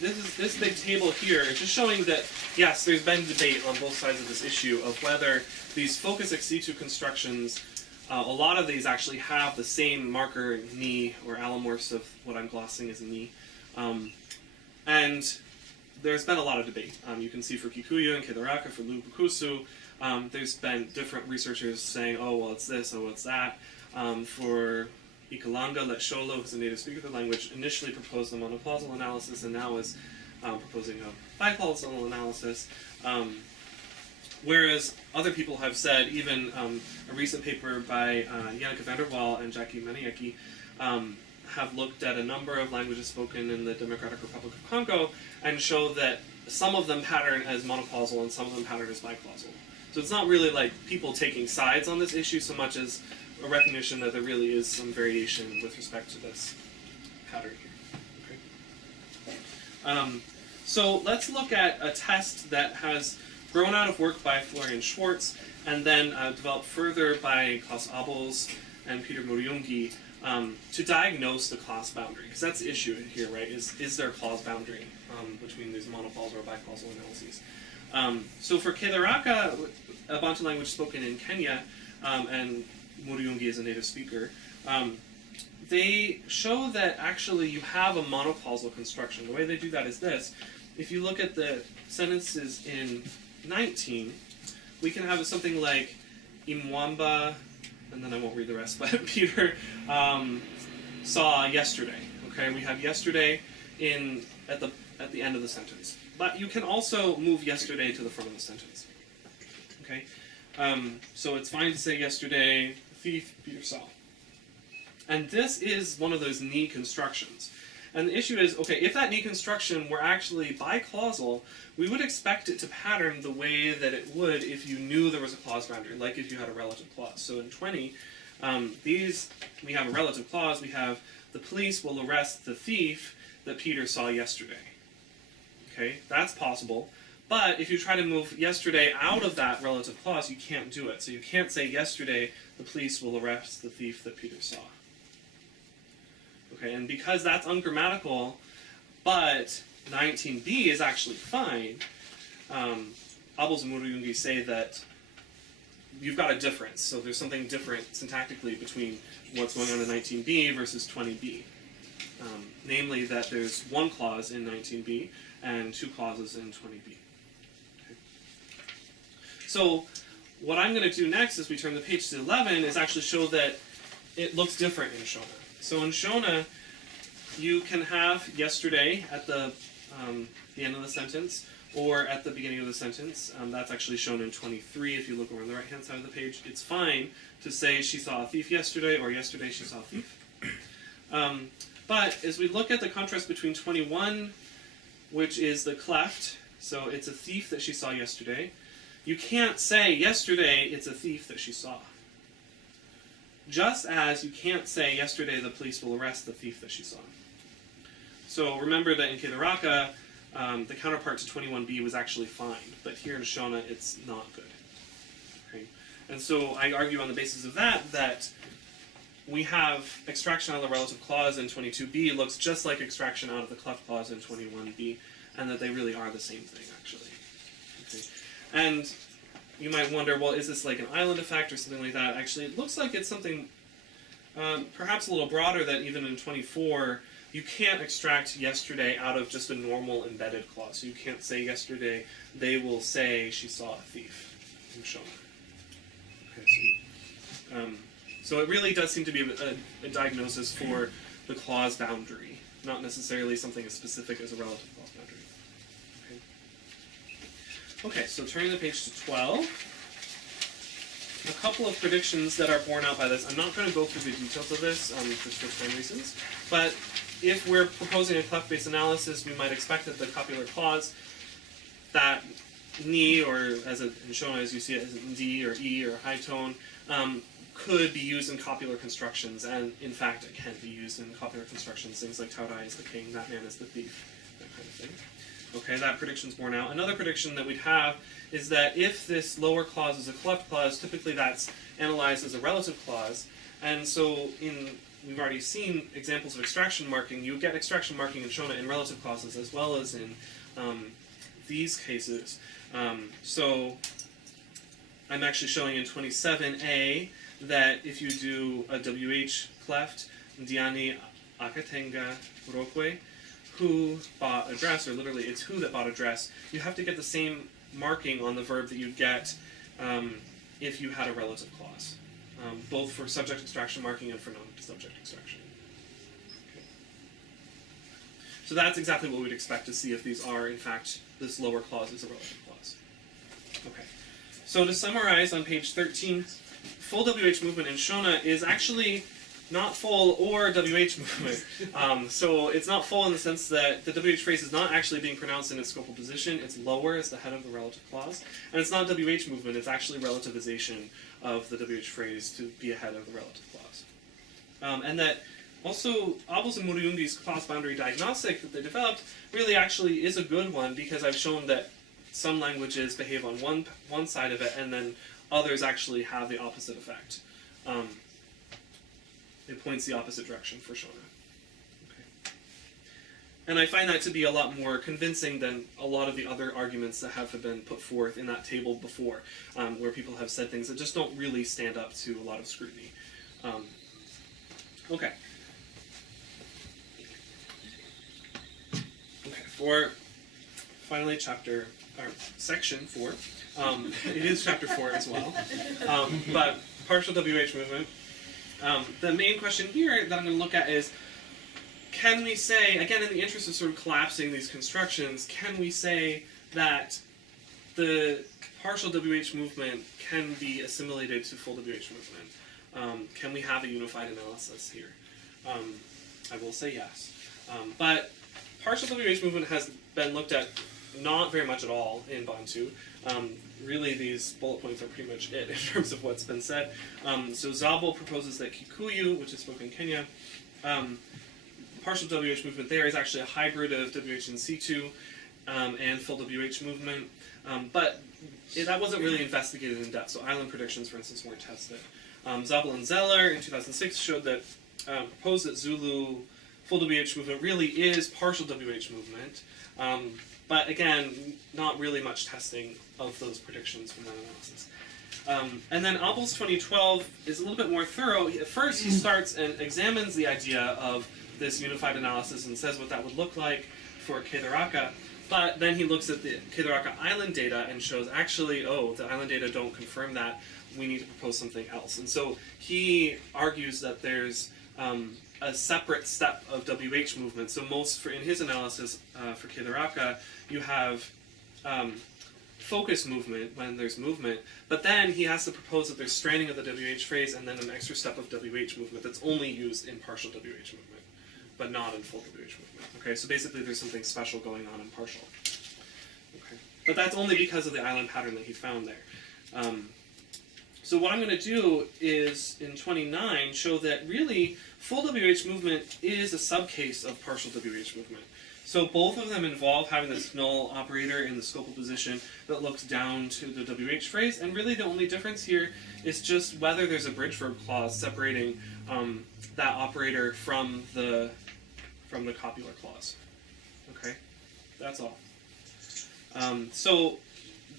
this big table here is just showing that yes, there's been debate on both sides of this issue of whether these focus wh-in-situ constructions, a lot of these actually have the same marker ni or allomorphs of what I'm glossing as ni, and there's been a lot of debate. You can see for Kikuyu and Kedaraka, for Lubukusu, there's been different researchers saying, oh, well, it's this, oh, it's that. For Ikalanga, Letsholo, who's a native speaker of the language, initially proposed a monocausal analysis and now is proposing a bicausal analysis. Whereas other people have said, even a recent paper by Janneke van der Waal and Jackie Maniaki have looked at a number of languages spoken in the Democratic Republic of Congo and show that some of them pattern as monocausal and some of them pattern as bicausal. So it's not really like people taking sides on this issue so much as a recognition that there really is some variation with respect to this pattern here. Okay. So let's look at a test that has grown out of work by Florian Schwartz and then developed further by Klaus Abels and Peter Muriungi to diagnose the clause boundary. Because that's the issue here, right? Is there a clause boundary between these monocausal or bicausal analyses? So for Kedaraka, a Bantu language spoken in Kenya, and Muriungi is a native speaker, they show that actually you have a monocausal construction. The way they do that is this. If you look at the sentences in 19, we can have something like Imwamba, and then I won't read the rest, but Peter saw yesterday. Okay, we have yesterday at the end of the sentence. But you can also move yesterday to the front of the sentence. Okay, so it's fine to say yesterday, the thief, Peter saw. And this is one of those ni constructions. And the issue is, okay, if that ni construction were actually biclausal, we would expect it to pattern the way that it would if you knew there was a clause boundary, like if you had a relative clause. So in 20, we have a relative clause, we have the police will arrest the thief that Peter saw yesterday. Okay, that's possible. But if you try to move yesterday out of that relative clause, you can't do it. So you can't say yesterday the police will arrest the thief that Peter saw. Okay, and because that's ungrammatical, but 19b is actually fine, Abels and Muriungi say that you've got a difference. So there's something different syntactically between what's going on in 19b versus 20b. Namely that there's one clause in 19b and two clauses in 20b. Okay. So what I'm going to do next as we turn the page to 11 is actually show that it looks different in Shona. So in Shona, you can have yesterday at the the end of the sentence, or at the beginning of the sentence. That's actually shown in 23 if you look over on the right-hand side of the page. It's fine to say she saw a thief yesterday, or yesterday she saw a thief. But as we look at the contrast between 21, which is the cleft, so it's a thief that she saw yesterday, you can't say yesterday it's a thief that she saw. Just as you can't say yesterday the police will arrest the thief that she saw. So remember that in Kedaraka, the counterpart to 21b was actually fine, but here in Shona it's not good. Okay? And so I argue on the basis of that we have extraction out of the relative clause in 22b looks just like extraction out of the cleft clause in 21b, and that they really are the same thing, actually. Okay. And you might wonder, well, is this like an island effect or something like that? Actually, it looks like it's something perhaps a little broader, that even in 24, you can't extract yesterday out of just a normal embedded clause. So you can't say yesterday they will say she saw a thief in Shona. Okay, so it really does seem to be a diagnosis for the clause boundary, not necessarily something as specific as a relative clause boundary. Okay, so turning the page to 12, a couple of predictions that are borne out by this. I'm not going to go through the details of this, just for time reasons, but if we're proposing a cleft-based analysis, we might expect that the copular clause, that ni, or as in Shona as you see it as d or e or high tone, could be used in copular constructions, and in fact it can be used in copular constructions, things like Taudai is the king, that man is the thief, that kind of thing. Okay, that prediction's borne out. Another prediction that we'd have is that if this lower clause is a cleft clause, typically that's analyzed as a relative clause, and so we've already seen examples of extraction marking. You get extraction marking in Shona in relative clauses as well as in these cases. So I'm actually showing in 27a that if you do a WH cleft, Diani Akatenga Rokwe, who bought a dress, or literally it's who that bought a dress, you have to get the same marking on the verb that you get if you had a relative clause, both for subject extraction marking and for non-subject extraction. Okay. So that's exactly what we'd expect to see if these are, in fact, this lower clause is a relative clause. Okay. So to summarize on page 13, full WH movement in Shona is actually not full or WH movement. So it's not full in the sense that the WH phrase is not actually being pronounced in its scopal position. It's lower as the head of the relative clause. And it's not WH movement. It's actually relativization of the WH phrase to be ahead of the relative clause. And that also, Abels and Muriungi's clause boundary diagnostic that they developed really actually is a good one, because I've shown that some languages behave on one side of it, and then others actually have the opposite effect. It points the opposite direction for Shona. Okay. And I find that to be a lot more convincing than a lot of the other arguments that have been put forth in that table before, where people have said things that just don't really stand up to a lot of scrutiny. Okay. Okay, for finally section 4. It is chapter 4 as well. But partial WH movement. The main question here that I'm going to look at is, can we say, again in the interest of sort of collapsing these constructions, can we say that the partial WH movement can be assimilated to full WH movement? Can we have a unified analysis here? I will say yes. But partial WH movement has been looked at not very much at all in Bantu. Really, these bullet points are pretty much it in terms of what's been said. So Zabel proposes that Kikuyu, which is spoken in Kenya, partial WH movement there is actually a hybrid of wh-in-situ and full WH movement. But that wasn't really investigated in depth, so island predictions, for instance, weren't tested. Zabel and Zeller in 2006 showed that, proposed that Zulu full WH movement really is partial WH movement. But again, not really much testing of those predictions from that analysis. And then Abel's 2012 is a little bit more thorough. At first, he starts and examines the idea of this unified analysis and says what that would look like for Kedaraka. But then he looks at the Kedaraka island data and shows, actually, oh, the island data don't confirm that. We need to propose something else. And so he argues that there's a separate step of WH movement. So in his analysis for Kedaraka, you have focus movement when there's movement, but then he has to propose that there's stranding of the WH phrase and then an extra step of WH movement that's only used in partial WH movement, but not in full WH movement. Okay, so basically there's something special going on in partial. Okay, but that's only because of the island pattern that he found there. So what I'm going to do is, in 29, show that really full WH movement is a subcase of partial WH movement. So both of them involve having this null operator in the scopal position that looks down to the WH phrase, and really the only difference here is just whether there's a bridge verb clause separating that operator from the copular clause. Okay, that's all. So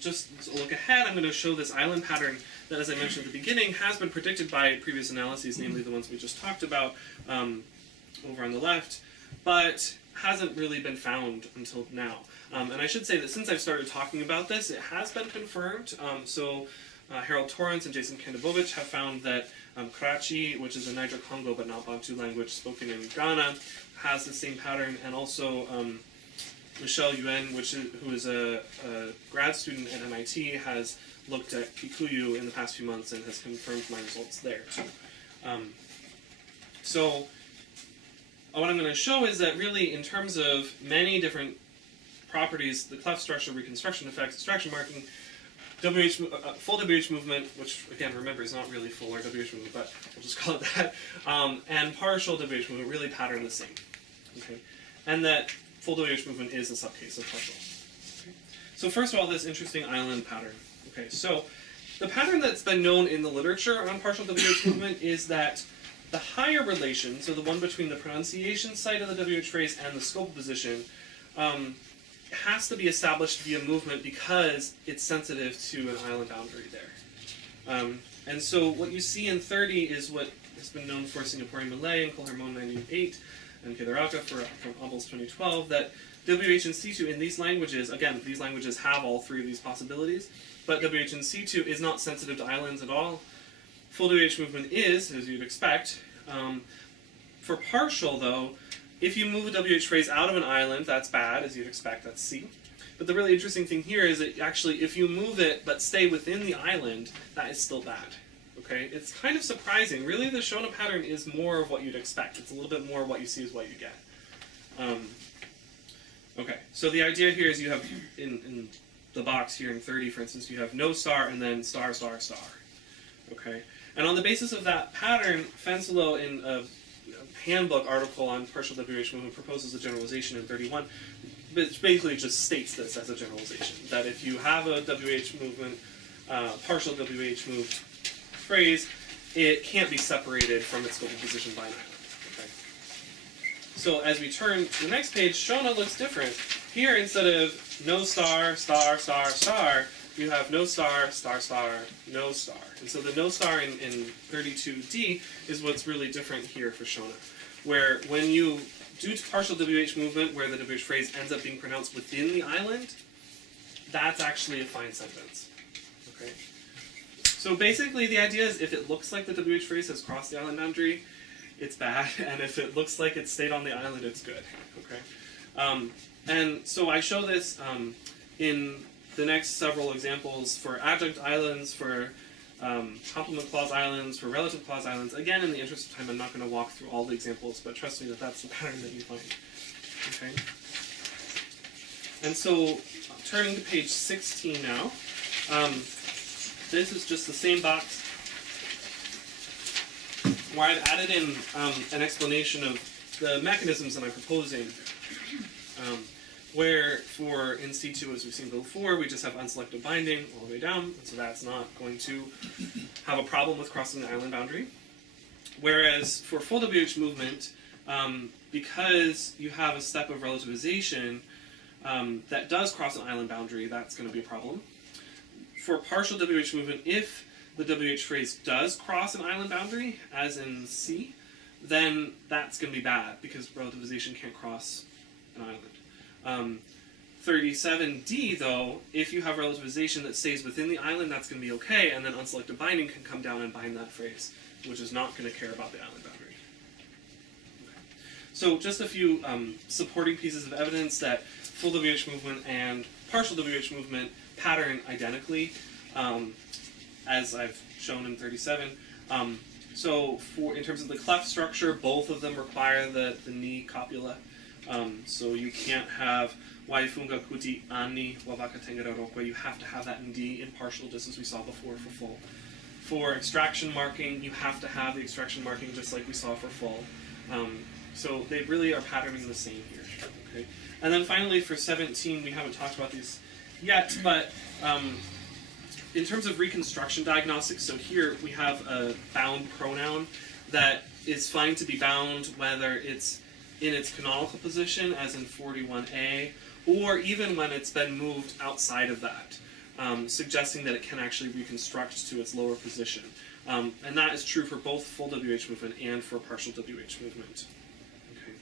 just a look ahead, I'm going to show this island pattern that, as I mentioned at the beginning, has been predicted by previous analyses, namely the ones we just talked about over on the left, but hasn't really been found until now. And I should say that since I've started talking about this, it has been confirmed. Harold Torrance and Jason Kandabovich have found that Karachi, which is a Niger-Congo but not Bantu language spoken in Ghana, has the same pattern, and also Michelle Yuen, who is a grad student at MIT, has looked at Kikuyu in the past few months and has confirmed my results there too. So what I'm going to show is that really, in terms of many different properties, the cleft structure, reconstruction effects, distraction marking, full WH movement, which again, remember, is not really full or WH movement, but we'll just call it that, and partial WH movement really pattern the same. Okay, and that full WH movement is a subcase of partial. Okay. So first of all, this interesting island pattern. Okay, so the pattern that's been known in the literature on partial WH movement is that the higher relation, so the one between the pronunciation site of the WH phrase and the scopal position, has to be established via movement because it's sensitive to an island boundary there. And so what you see in 30 is what has been known for Singaporean Malay and Kulharmon 98 and Kedaraka from Abels 2012, that wh-in-situ in these languages, again, these languages have all three of these possibilities, but wh-in-situ is not sensitive to islands at all. Full WH movement is, as you'd expect. For partial, though, if you move a WH phrase out of an island, that's bad, as you'd expect, that's C. But the really interesting thing here is that actually, if you move it but stay within the island, that is still bad. Okay, it's kind of surprising. Really, the Shona pattern is more of what you'd expect. It's a little bit more what you see is what you get. Okay, so the idea here is you have, in the box here in 30, for instance, you have no star and then star, star, star. Okay, and on the basis of that pattern, Fancelo, in a handbook article on partial WH movement, proposes a generalization in 31, which basically just states this as a generalization, that if you have a WH movement, partial WH moved phrase, it can't be separated from its scopal position by an island. Okay. So as we turn to the next page, Shona looks different. Here, instead of no star, star, star, star, you have no star, star, star, no star. And so the no star in 32D is what's really different here for Shona, where when you do partial WH movement, where the WH phrase ends up being pronounced within the island, that's actually a fine sentence. Okay. So basically the idea is if it looks like the WH phrase has crossed the island boundary, it's bad, and if it looks like it stayed on the island, it's good. Okay. And so I show this in the next several examples for adjunct islands, for complement clause islands, for relative clause islands. Again, in the interest of time, I'm not going to walk through all the examples, but trust me that that's the pattern that you find. Okay. And so, turning to page 16 now, this is just the same box where I've added in an explanation of the mechanisms that I'm proposing. Where for in situ, as we've seen before, we just have unselective binding all the way down, and so that's not going to have a problem with crossing the island boundary. Whereas for full WH movement, because you have a step of relativization that does cross an island boundary, that's going to be a problem. For partial WH movement, if the WH phrase does cross an island boundary, as in C, then that's going to be bad, because relativization can't cross an island. 37D, though, if you have relativization that stays within the island, that's going to be okay, and then unselective binding can come down and bind that phrase, which is not going to care about the island boundary. So just a few supporting pieces of evidence that full WH movement and partial WH movement pattern identically, as I've shown in 37. So in terms of the cleft structure, both of them require the ni copula. So you can't have waifunga kuti ani wabaka tengera rokwa. You have to have that ndi in partial, just as we saw before for full. For extraction marking, you have to have the extraction marking just like we saw for full. So they really are patterning the same here. Okay? And then finally for 17, we haven't talked about these yet, but in terms of Reconstruction Diagnostics, so here we have a bound pronoun that is fine to be bound whether it's in its canonical position, as in 41a, or even when it's been moved outside of that, suggesting that it can actually reconstruct to its lower position. And that is true for both full WH movement and for partial WH movement. Okay.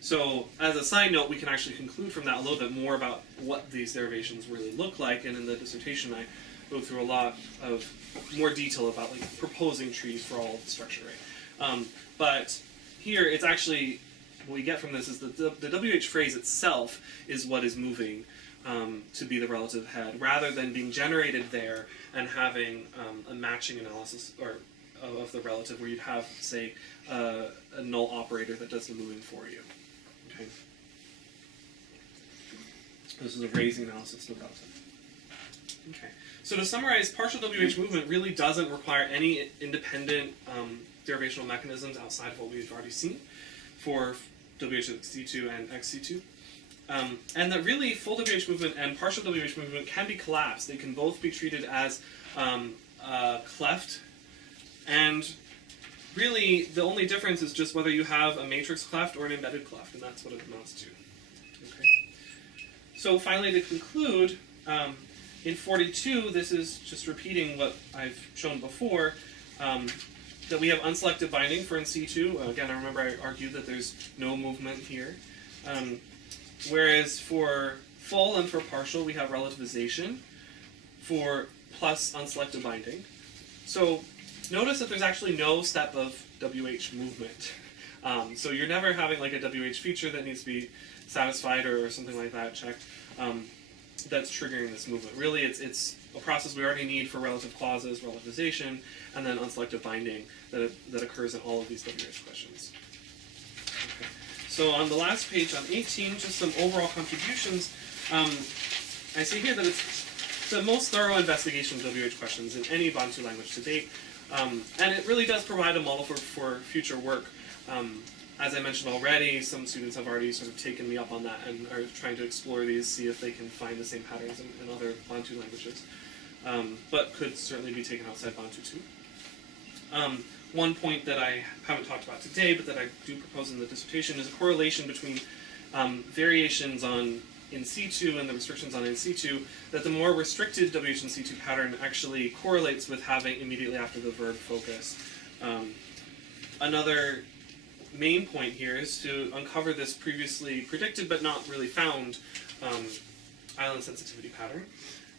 So as a side note, we can actually conclude from that a little bit more about what these derivations really look like, and in the dissertation I go through a lot of more detail about like proposing trees for all of the structure, right? But here it's actually, what we get from this is that the WH phrase itself is what is moving to be the relative head, rather than being generated there and having a matching analysis of the relative, where you'd have, say, a null operator that does the moving for you. Okay. This is a raising analysis of the relative. Okay. So to summarize, partial WH movement really doesn't require any independent derivational mechanisms outside of what we've already seen for wh-in-situ and ex-situ. And that really full WH movement and partial WH movement can be collapsed. They can both be treated as cleft, and really the only difference is just whether you have a matrix cleft or an embedded cleft, and that's what it amounts to. Okay. So finally, to conclude, in 42, this is just repeating what I've shown before, that we have unselective binding for in situ. Again, I remember I argued that there's no movement here. Whereas for full and for partial, we have relativization for plus unselective binding. So notice that there's actually no step of WH movement. So you're never having like a WH feature that needs to be satisfied or something like that checked. That's triggering this movement. Really, it's a process we already need for relative clauses, relativization, and then unselective binding that occurs in all of these WH questions. Okay. So on the last page, on 18, just some overall contributions. I see here that it's the most thorough investigation of WH questions in any Bantu language to date, and it really does provide a model for future work. As I mentioned already, some students have already sort of taken me up on that and are trying to explore these, see if they can find the same patterns in other Bantu languages, but could certainly be taken outside Bantu too. One point that I haven't talked about today, but that I do propose in the dissertation, is a correlation between variations on in situ and the restrictions on in situ, that the more restricted WH in situ pattern actually correlates with having immediately after the verb focus. Another main point here is to uncover this previously predicted but not really found island sensitivity pattern.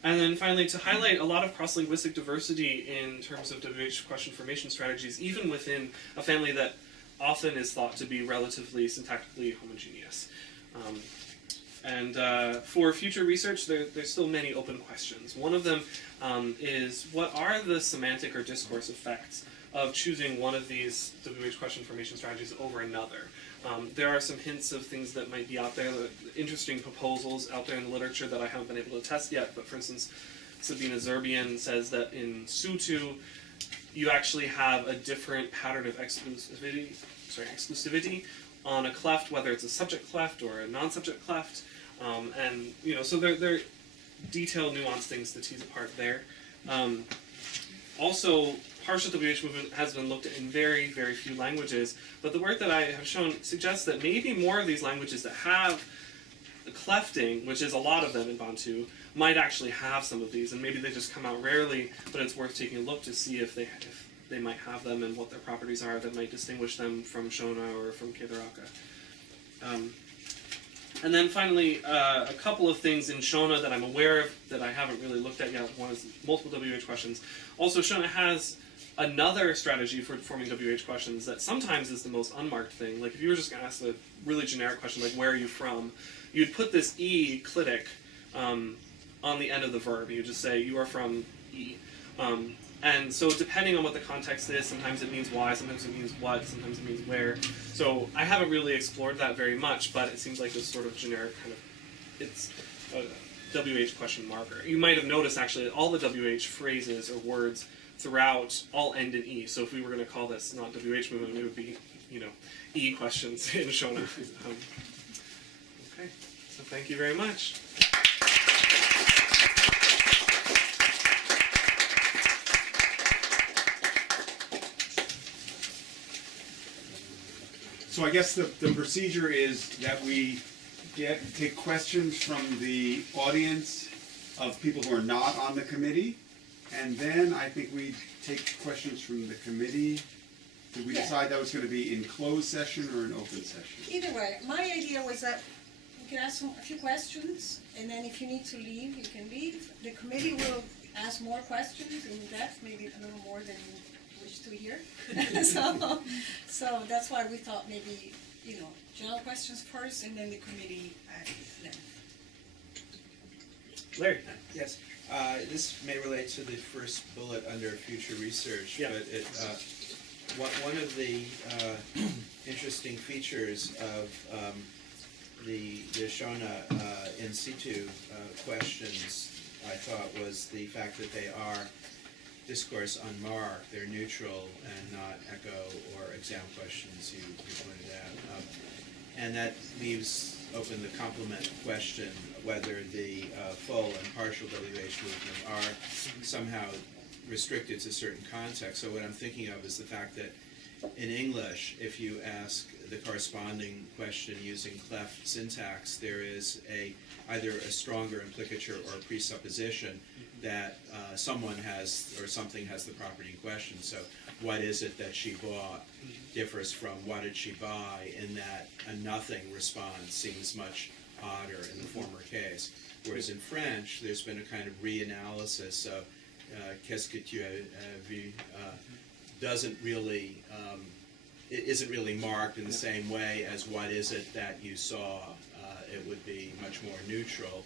And then finally, to highlight a lot of cross-linguistic diversity in terms of WH question formation strategies, even within a family that often is thought to be relatively syntactically homogeneous. For future research, there's still many open questions. One of them is, what are the semantic or discourse effects of choosing one of these WH question formation strategies over another? There are some hints of things that might be out there, interesting proposals out there in the literature that I haven't been able to test yet, but for instance, Sabina Zerbian says that in Sutu, you actually have a different pattern of exclusivity on a cleft, whether it's a subject cleft or a non-subject cleft, and so there are detailed, nuanced things to tease apart there. Also, partial WH movement has been looked at in very, very few languages, but the work that I have shown suggests that maybe more of these languages that have the clefting, which is a lot of them in Bantu, might actually have some of these, and maybe they just come out rarely, but it's worth taking a look to see if they might have them and what their properties are that might distinguish them from Shona or from Kedaraka. And then finally, a couple of things in Shona that I'm aware of that I haven't really looked at yet. One is multiple WH questions. Also, Shona has Another strategy for forming WH questions that sometimes is the most unmarked thing, like if you were just going to ask a really generic question like where are you from, you'd put this E clitic on the end of the verb. You just say you are from E. And so depending on what the context is, sometimes it means why, sometimes it means what, sometimes it means where. So I haven't really explored that very much, but it seems like this sort of generic kind of, it's a WH question marker. You might have noticed actually that all the WH phrases or words throughout all end in E. So if we were going to call this not WH movement, it would be, E questions in Shona. Okay, so thank you very much. So I guess the procedure is that we take questions from the audience of people who are not on the committee, and then I think we take questions from the committee. Did we decide that was going to be in closed session or an open session? Either way, my idea was that we can ask a few questions, and then if you need to leave, you can leave. The committee will ask more questions in depth, maybe a little more than you wish to hear. So that's why we thought maybe, general questions first, and then the committee at length. Larry? Yes, this may relate to the first bullet under future research, Yeah. but one of the interesting features of the Shona in-situ questions, I thought, was the fact that they are discourse unmarked. They're neutral and not echo or exam questions you pointed out. And that leaves open the complement question whether the full and partial WH movement are somehow restricted to certain contexts. So what I'm thinking of is the fact that in English, if you ask the corresponding question using cleft syntax, there is either a stronger implicature or a presupposition that someone has or something has the property in question. So what is it that she bought differs from what did she buy, in that a nothing response seems much odder in the former case. Whereas in French, there's been a kind of reanalysis of qu'est-ce que tu as vu doesn't really, it isn't really marked in the same way as what is it that you saw. It would be much more neutral.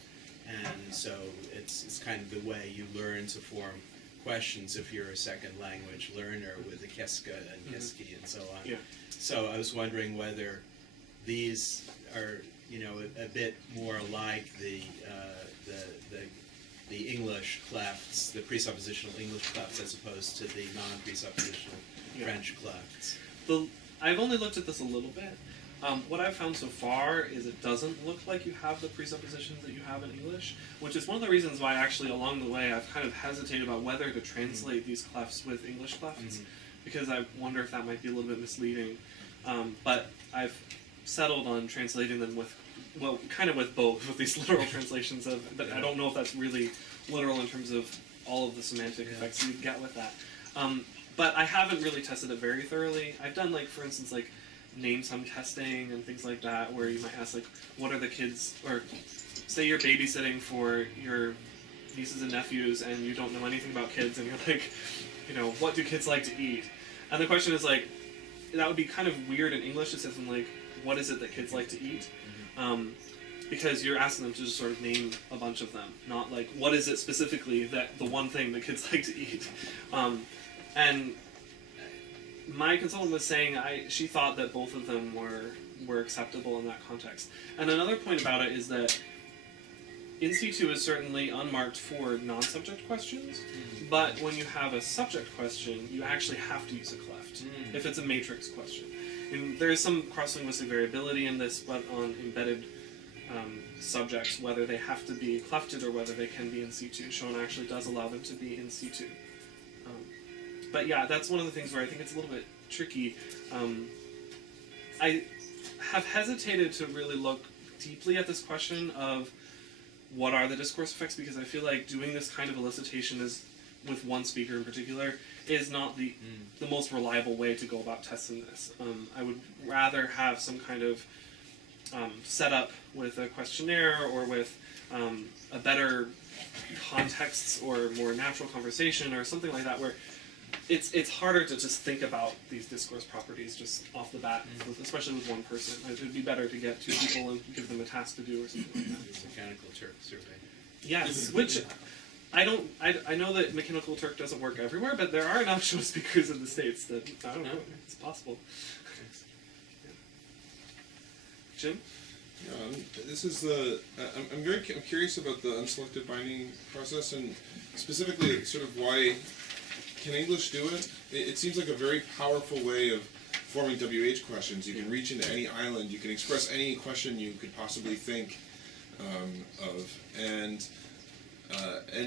And so it's kind of the way you learn to form questions if you're a second language learner with the qu'est-ce que and qu'est-ce qui and so on. Yeah. So I was wondering whether these are, a bit more like the English clefts, the presuppositional English clefts, as opposed to the non-presuppositional French clefts. I've only looked at this a little bit. What I've found so far is it doesn't look like you have the presuppositions that you have in English, which is one of the reasons why actually along the way I've kind of hesitated about whether to translate these clefts with English clefts, because I wonder if that might be a little bit misleading. But I've settled on translating them with, kind of with both, with these literal translations but I don't know if that's really literal in terms of all of the semantic effects you'd get with that. But I haven't really tested it very thoroughly. I've done, for instance, name some testing and things like that, where you might ask, what are the kids, or say you're babysitting for your nieces and nephews and you don't know anything about kids, and you're like, what do kids like to eat? And the question is that would be kind of weird in English to say something like, what is it that kids like to eat? Because you're asking them to just sort of name a bunch of them, not what is it specifically that the one thing that kids like to eat? And my consultant was saying she thought that both of them were acceptable in that context. And another point about it is that in-situ is certainly unmarked for non-subject questions, but when you have a subject question, you actually have to use a cleft if it's a matrix question. And there is some cross-linguistic variability in this, but on embedded subjects, whether they have to be clefted or whether they can be in-situ. Shona actually does allow them to be in-situ. But yeah, that's one of the things where I think it's a little bit tricky. I have hesitated to really look deeply at this question of what are the discourse effects, because I feel like doing this kind of elicitation is, with one speaker in particular, is not the most reliable way to go about testing this. I would rather have some kind of setup with a questionnaire or with a better context or more natural conversation or something like that, where it's harder to just think about these discourse properties just off the bat, especially with one person. It would be better to get two people and give them a task to do or something like that. It's a mechanical survey. Yes, which I know that Mechanical Turk doesn't work everywhere, but there are enough show speakers in the States that, I don't know, it's possible. Yeah. Jim? Yeah, this is I'm curious about the unselective binding process, and specifically sort of why can English do it? It seems like a very powerful way of forming WH questions. You can reach into any island, you can express any question you could possibly think of, and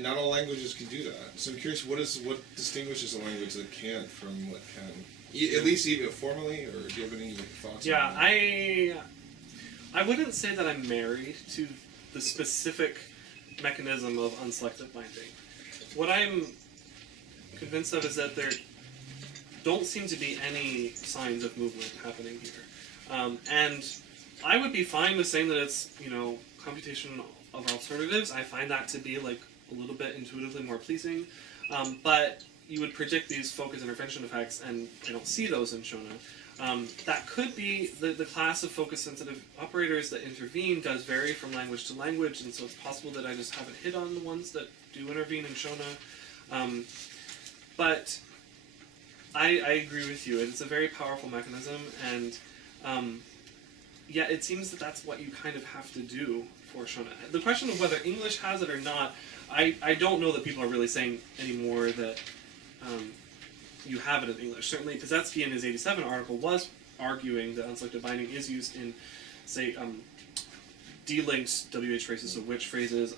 not all languages can do that. So I'm curious, what distinguishes a language that can't from what can? At least even formally, or do you have any thoughts? Yeah, on that? I wouldn't say that I'm married to the specific mechanism of unselective binding. What I'm convinced of is that there don't seem to be any signs of movement happening here. And I would be fine with saying that it's, computation of alternatives. I find that to be like a little bit intuitively more pleasing. But you would predict these focus intervention effects, and I don't see those in Shona. That could be the class of focus-sensitive operators that intervene does vary from language to language, and so it's possible that I just haven't hit on the ones that do intervene in Shona. But I agree with you. It's a very powerful mechanism, and yeah, it seems that that's what you kind of have to do for Shona. The question of whether English has it or not, I don't know that people are really saying anymore that you have it in English. Certainly, Pazetsky in his 87 article was arguing that unselective binding is used in, say, delinked WH phrases, so which phrases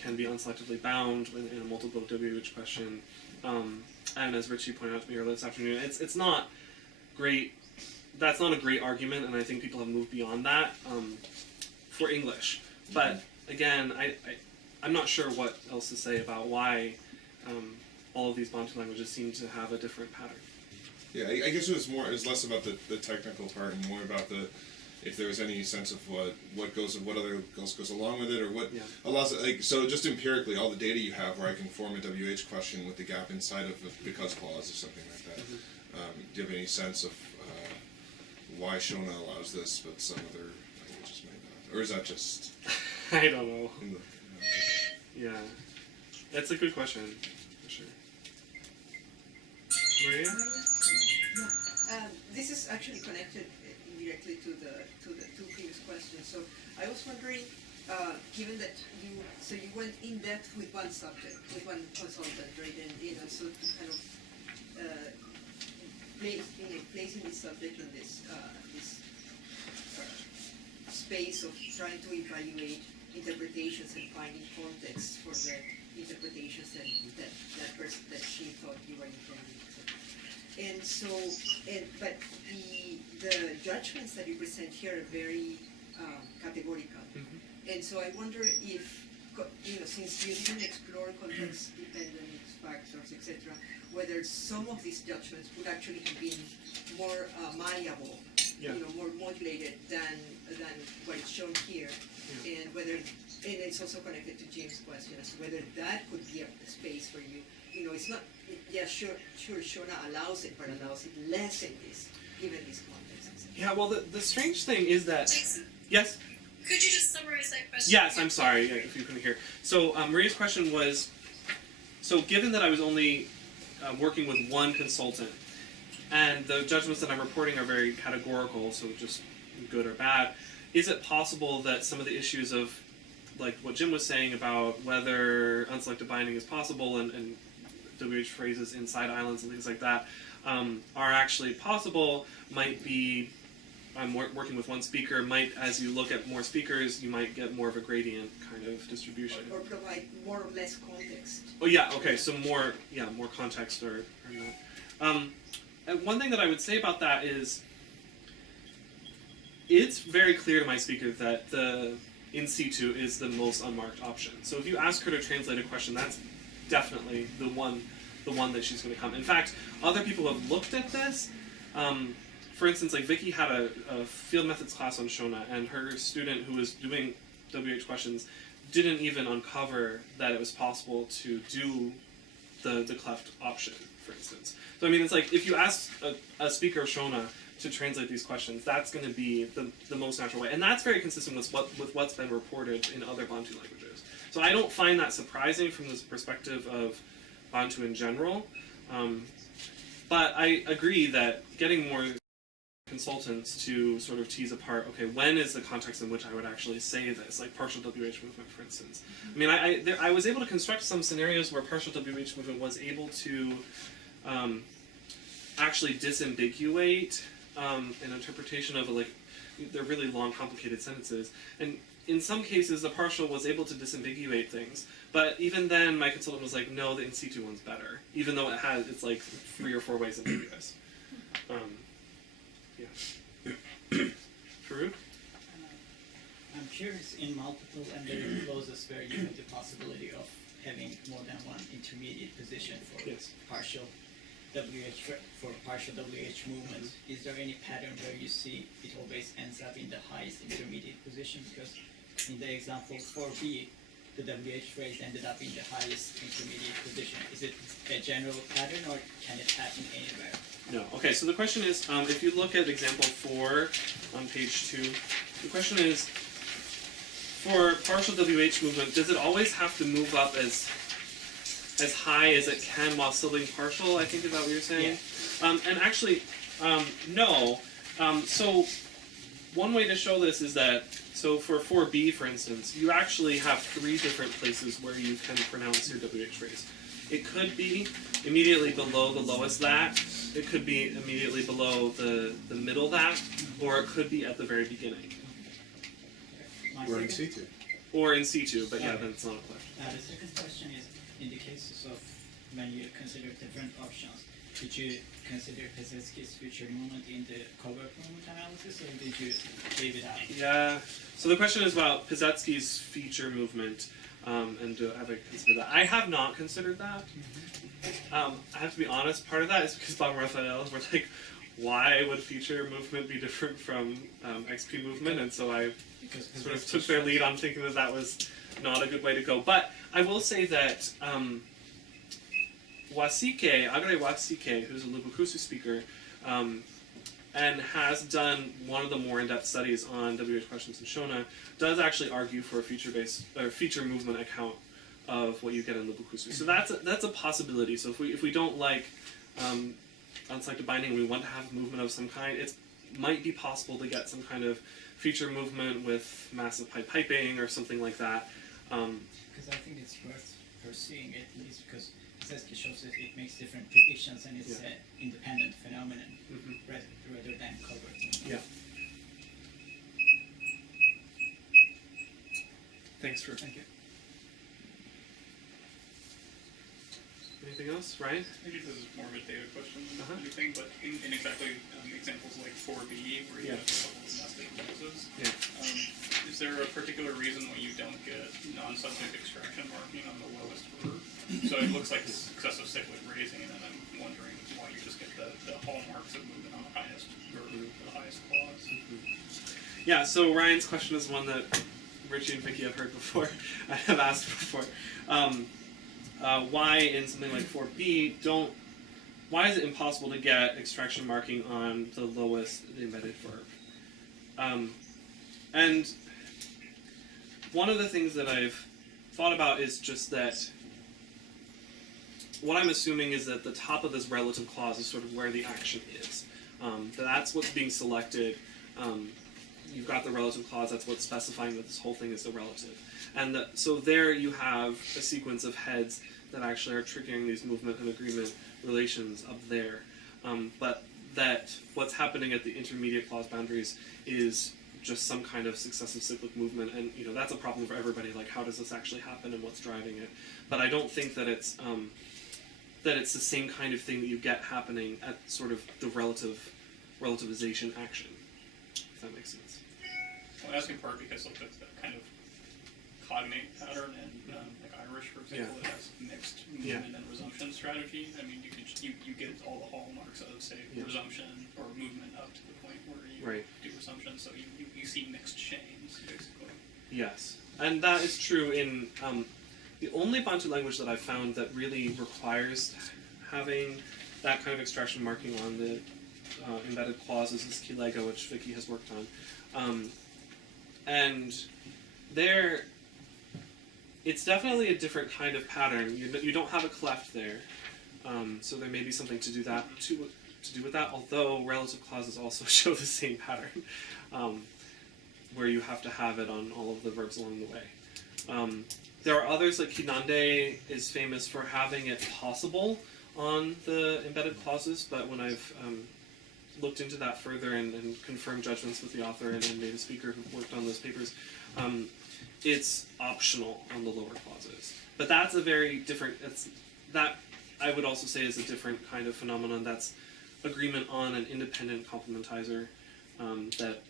can be unselectively bound in a multiple WH question. And as Richie pointed out to me earlier this afternoon, it's not great. That's not a great argument, and I think people have moved beyond that for English. But again, I'm not sure what else to say about why all of these Bantu languages seem to have a different pattern. Yeah, I guess it was less about the technical part and more about if there was any sense of what other else goes along with it, or what allows it. So just empirically, all the data you have where I can form a WH question with the gap inside of a because clause or something like that. Do you have any sense of why Shona allows this, but some other languages might not? Or is that just? I don't know. Yeah, that's a good question. For sure. Maria? This is actually connected indirectly to the two previous questions. So I was wondering, given that you went in depth with one subject, with one consultant, right, and so to kind of placing this subject in this space of trying to evaluate interpretations and finding context for the interpretations that she thought you were intending. And so, but the judgments that you present here are very categorical. Mm-hmm. And so I wonder if, since you didn't explore context-dependent factors, etc., whether some of these judgments would actually have been more malleable, more modulated than what is shown here, and it's also connected to Jim's question as to whether that could be a space for you. It's not. Yeah, sure. Shona allows it, but allows it less in this, given this context. Yeah. Well, the strange thing is that. Jason, yes. could you just summarize that question? Yes, I'm sorry if you couldn't hear. So Maria's question was, so given that I was only working with one consultant, and the judgments that I'm reporting are very categorical, so just good or bad, is it possible that some of the issues of, like what Jim was saying about whether unselective binding is possible and WH phrases inside islands and things like that are actually possible, might be, I'm working with one speaker, as you look at more speakers, you might get more of a gradient kind of distribution. Or provide more or less context. Oh yeah, okay, so more context or not. And one thing that I would say about that is, it's very clear to my speaker that the in-situ is the most unmarked option. So if you ask her to translate a question, that's definitely the one that she's going to come. In fact, other people have looked at this. For instance, like Vicki had a field methods class on Shona, and her student who was doing WH questions didn't even uncover that it was possible to do the cleft option, for instance. So I mean, it's like if you ask a speaker of Shona to translate these questions, that's going to be the most natural way, and that's very consistent with what's been reported in other Bantu languages. So I don't find that surprising from this perspective of Bantu in general, but I agree that getting more consultants to sort of tease apart, okay, when is the context in which I would actually say this, like partial WH movement, for instance. I mean, I was able to construct some scenarios where partial WH movement was able to actually disambiguate an interpretation of they're really long, complicated sentences, and in some cases the partial was able to disambiguate things, but even then my consultant was like, no, the in-situ one's better, even though it's like 3 or 4 ways ambiguous. Yeah. Farouk? I'm curious, in multiple embedded clauses where you have the possibility of having more than one intermediate position for Yes. partial WH movement, is there any pattern where you see it always ends up in the highest intermediate position? Because in the example 4b, the WH phrase ended up in the highest intermediate position. Is it a general pattern, or can it happen anywhere? No. Okay, so the question is, if you look at example 4 on page 2, the question is, for partial WH movement, does it always have to move up as high as it can while still being partial? I think is that what you're saying? Yeah. And actually, no. So one way to show this is that, so for 4b, for instance, you actually have 3 different places where you can pronounce your WH phrase. It could be immediately below the lowest that, it could be immediately below the middle that, or it could be at the very beginning. Or in situ. Or in situ, but yeah, then it's not a cleft. The second question is, in the cases of when you consider different options, did you consider Pesetsky's future movement in the covert movement analysis, or did you leave it out? Yeah, so the question is about Pesetsky's feature movement, and have I considered that? I have not considered that. I have to be honest, part of that is because Bob and Raphael were like, why would feature movement be different from XP movement? And so I sort of took their lead on thinking that that was not a good way to go. But I will say that Agre Wasike, who's a Lubukusu speaker, and has done one of the more in-depth studies on WH questions in Shona, does actually argue for a feature-based or feature movement account of what you get in Lubukusu. So that's a possibility. So if we don't like unselective binding, we want to have movement of some kind, it might be possible to get some kind of feature movement with massive piping or something like that. Because I think it's worth pursuing at least, because Pesetsky shows that it makes different predictions and it's an independent phenomenon rather than covert. Yeah. Thanks for. Thank you. Anything else, Ryan? Maybe this is more of a data question than Uh-huh. anything, but in exactly examples like 4b, where you have a couple of nested clauses, is there a particular reason why you don't get non-subject extraction marking on the lowest verb? So it looks like successive cyclic raising, and I'm wondering why you just get the hallmarks of movement on the highest verb, the highest clause. Yeah, so Ryan's question is one that Richie and Vicki have heard before, I have asked before. Why in something like 4b why is it impossible to get extraction marking on the lowest embedded verb? And one of the things that I've thought about is just that what I'm assuming is that the top of this relative clause is sort of where the action is. That's what's being selected. You've got the relative clause, that's what's specifying that this whole thing is the relative. And so there you have a sequence of heads that actually are triggering these movement and agreement relations up there. But that what's happening at the intermediate clause boundaries is just some kind of successive cyclic movement, and that's a problem for everybody, like how does this actually happen and what's driving it. But I don't think that it's the same kind of thing that you get happening at sort of the relativization action, if that makes sense. Well, I ask in part because like that kind of cognate pattern in like Irish, for example, it has mixed movement and resumption strategy. I mean, you get all the hallmarks of, say, resumption or movement up to the point where you do resumption, so you see mixed chains, basically. Yes, and that is true in The only Bantu language that I've found that really requires having that kind of extraction marking on the embedded clauses is Kilega, which Vicki has worked on. And there, it's definitely a different kind of pattern. You don't have a cleft there, so there may be something to do with that. Although relative clauses also show the same pattern, where you have to have it on all of the verbs along the way. There are others, like Kinande is famous for having it possible on the embedded clauses, but when I've looked into that further and confirmed judgments with the author and native speaker who worked on those papers, it's optional on the lower clauses. But that's a very different, that I would also say is a different kind of phenomenon. That's agreement on an independent complementizer that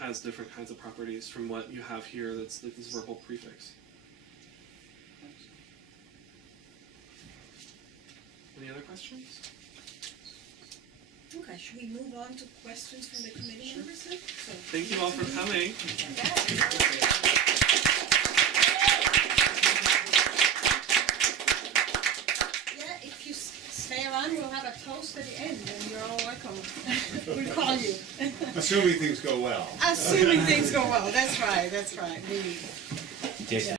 has different kinds of properties from what you have here that's like this verbal prefix. Any other questions? Okay, should we move on to questions from the committee members then? So, Thank you all for coming. yeah, if you stay around, we'll have a toast at the end, and you're all welcome. We'll call you. Assuming things go well. Assuming things go well. That's right. That's right. We, Jason.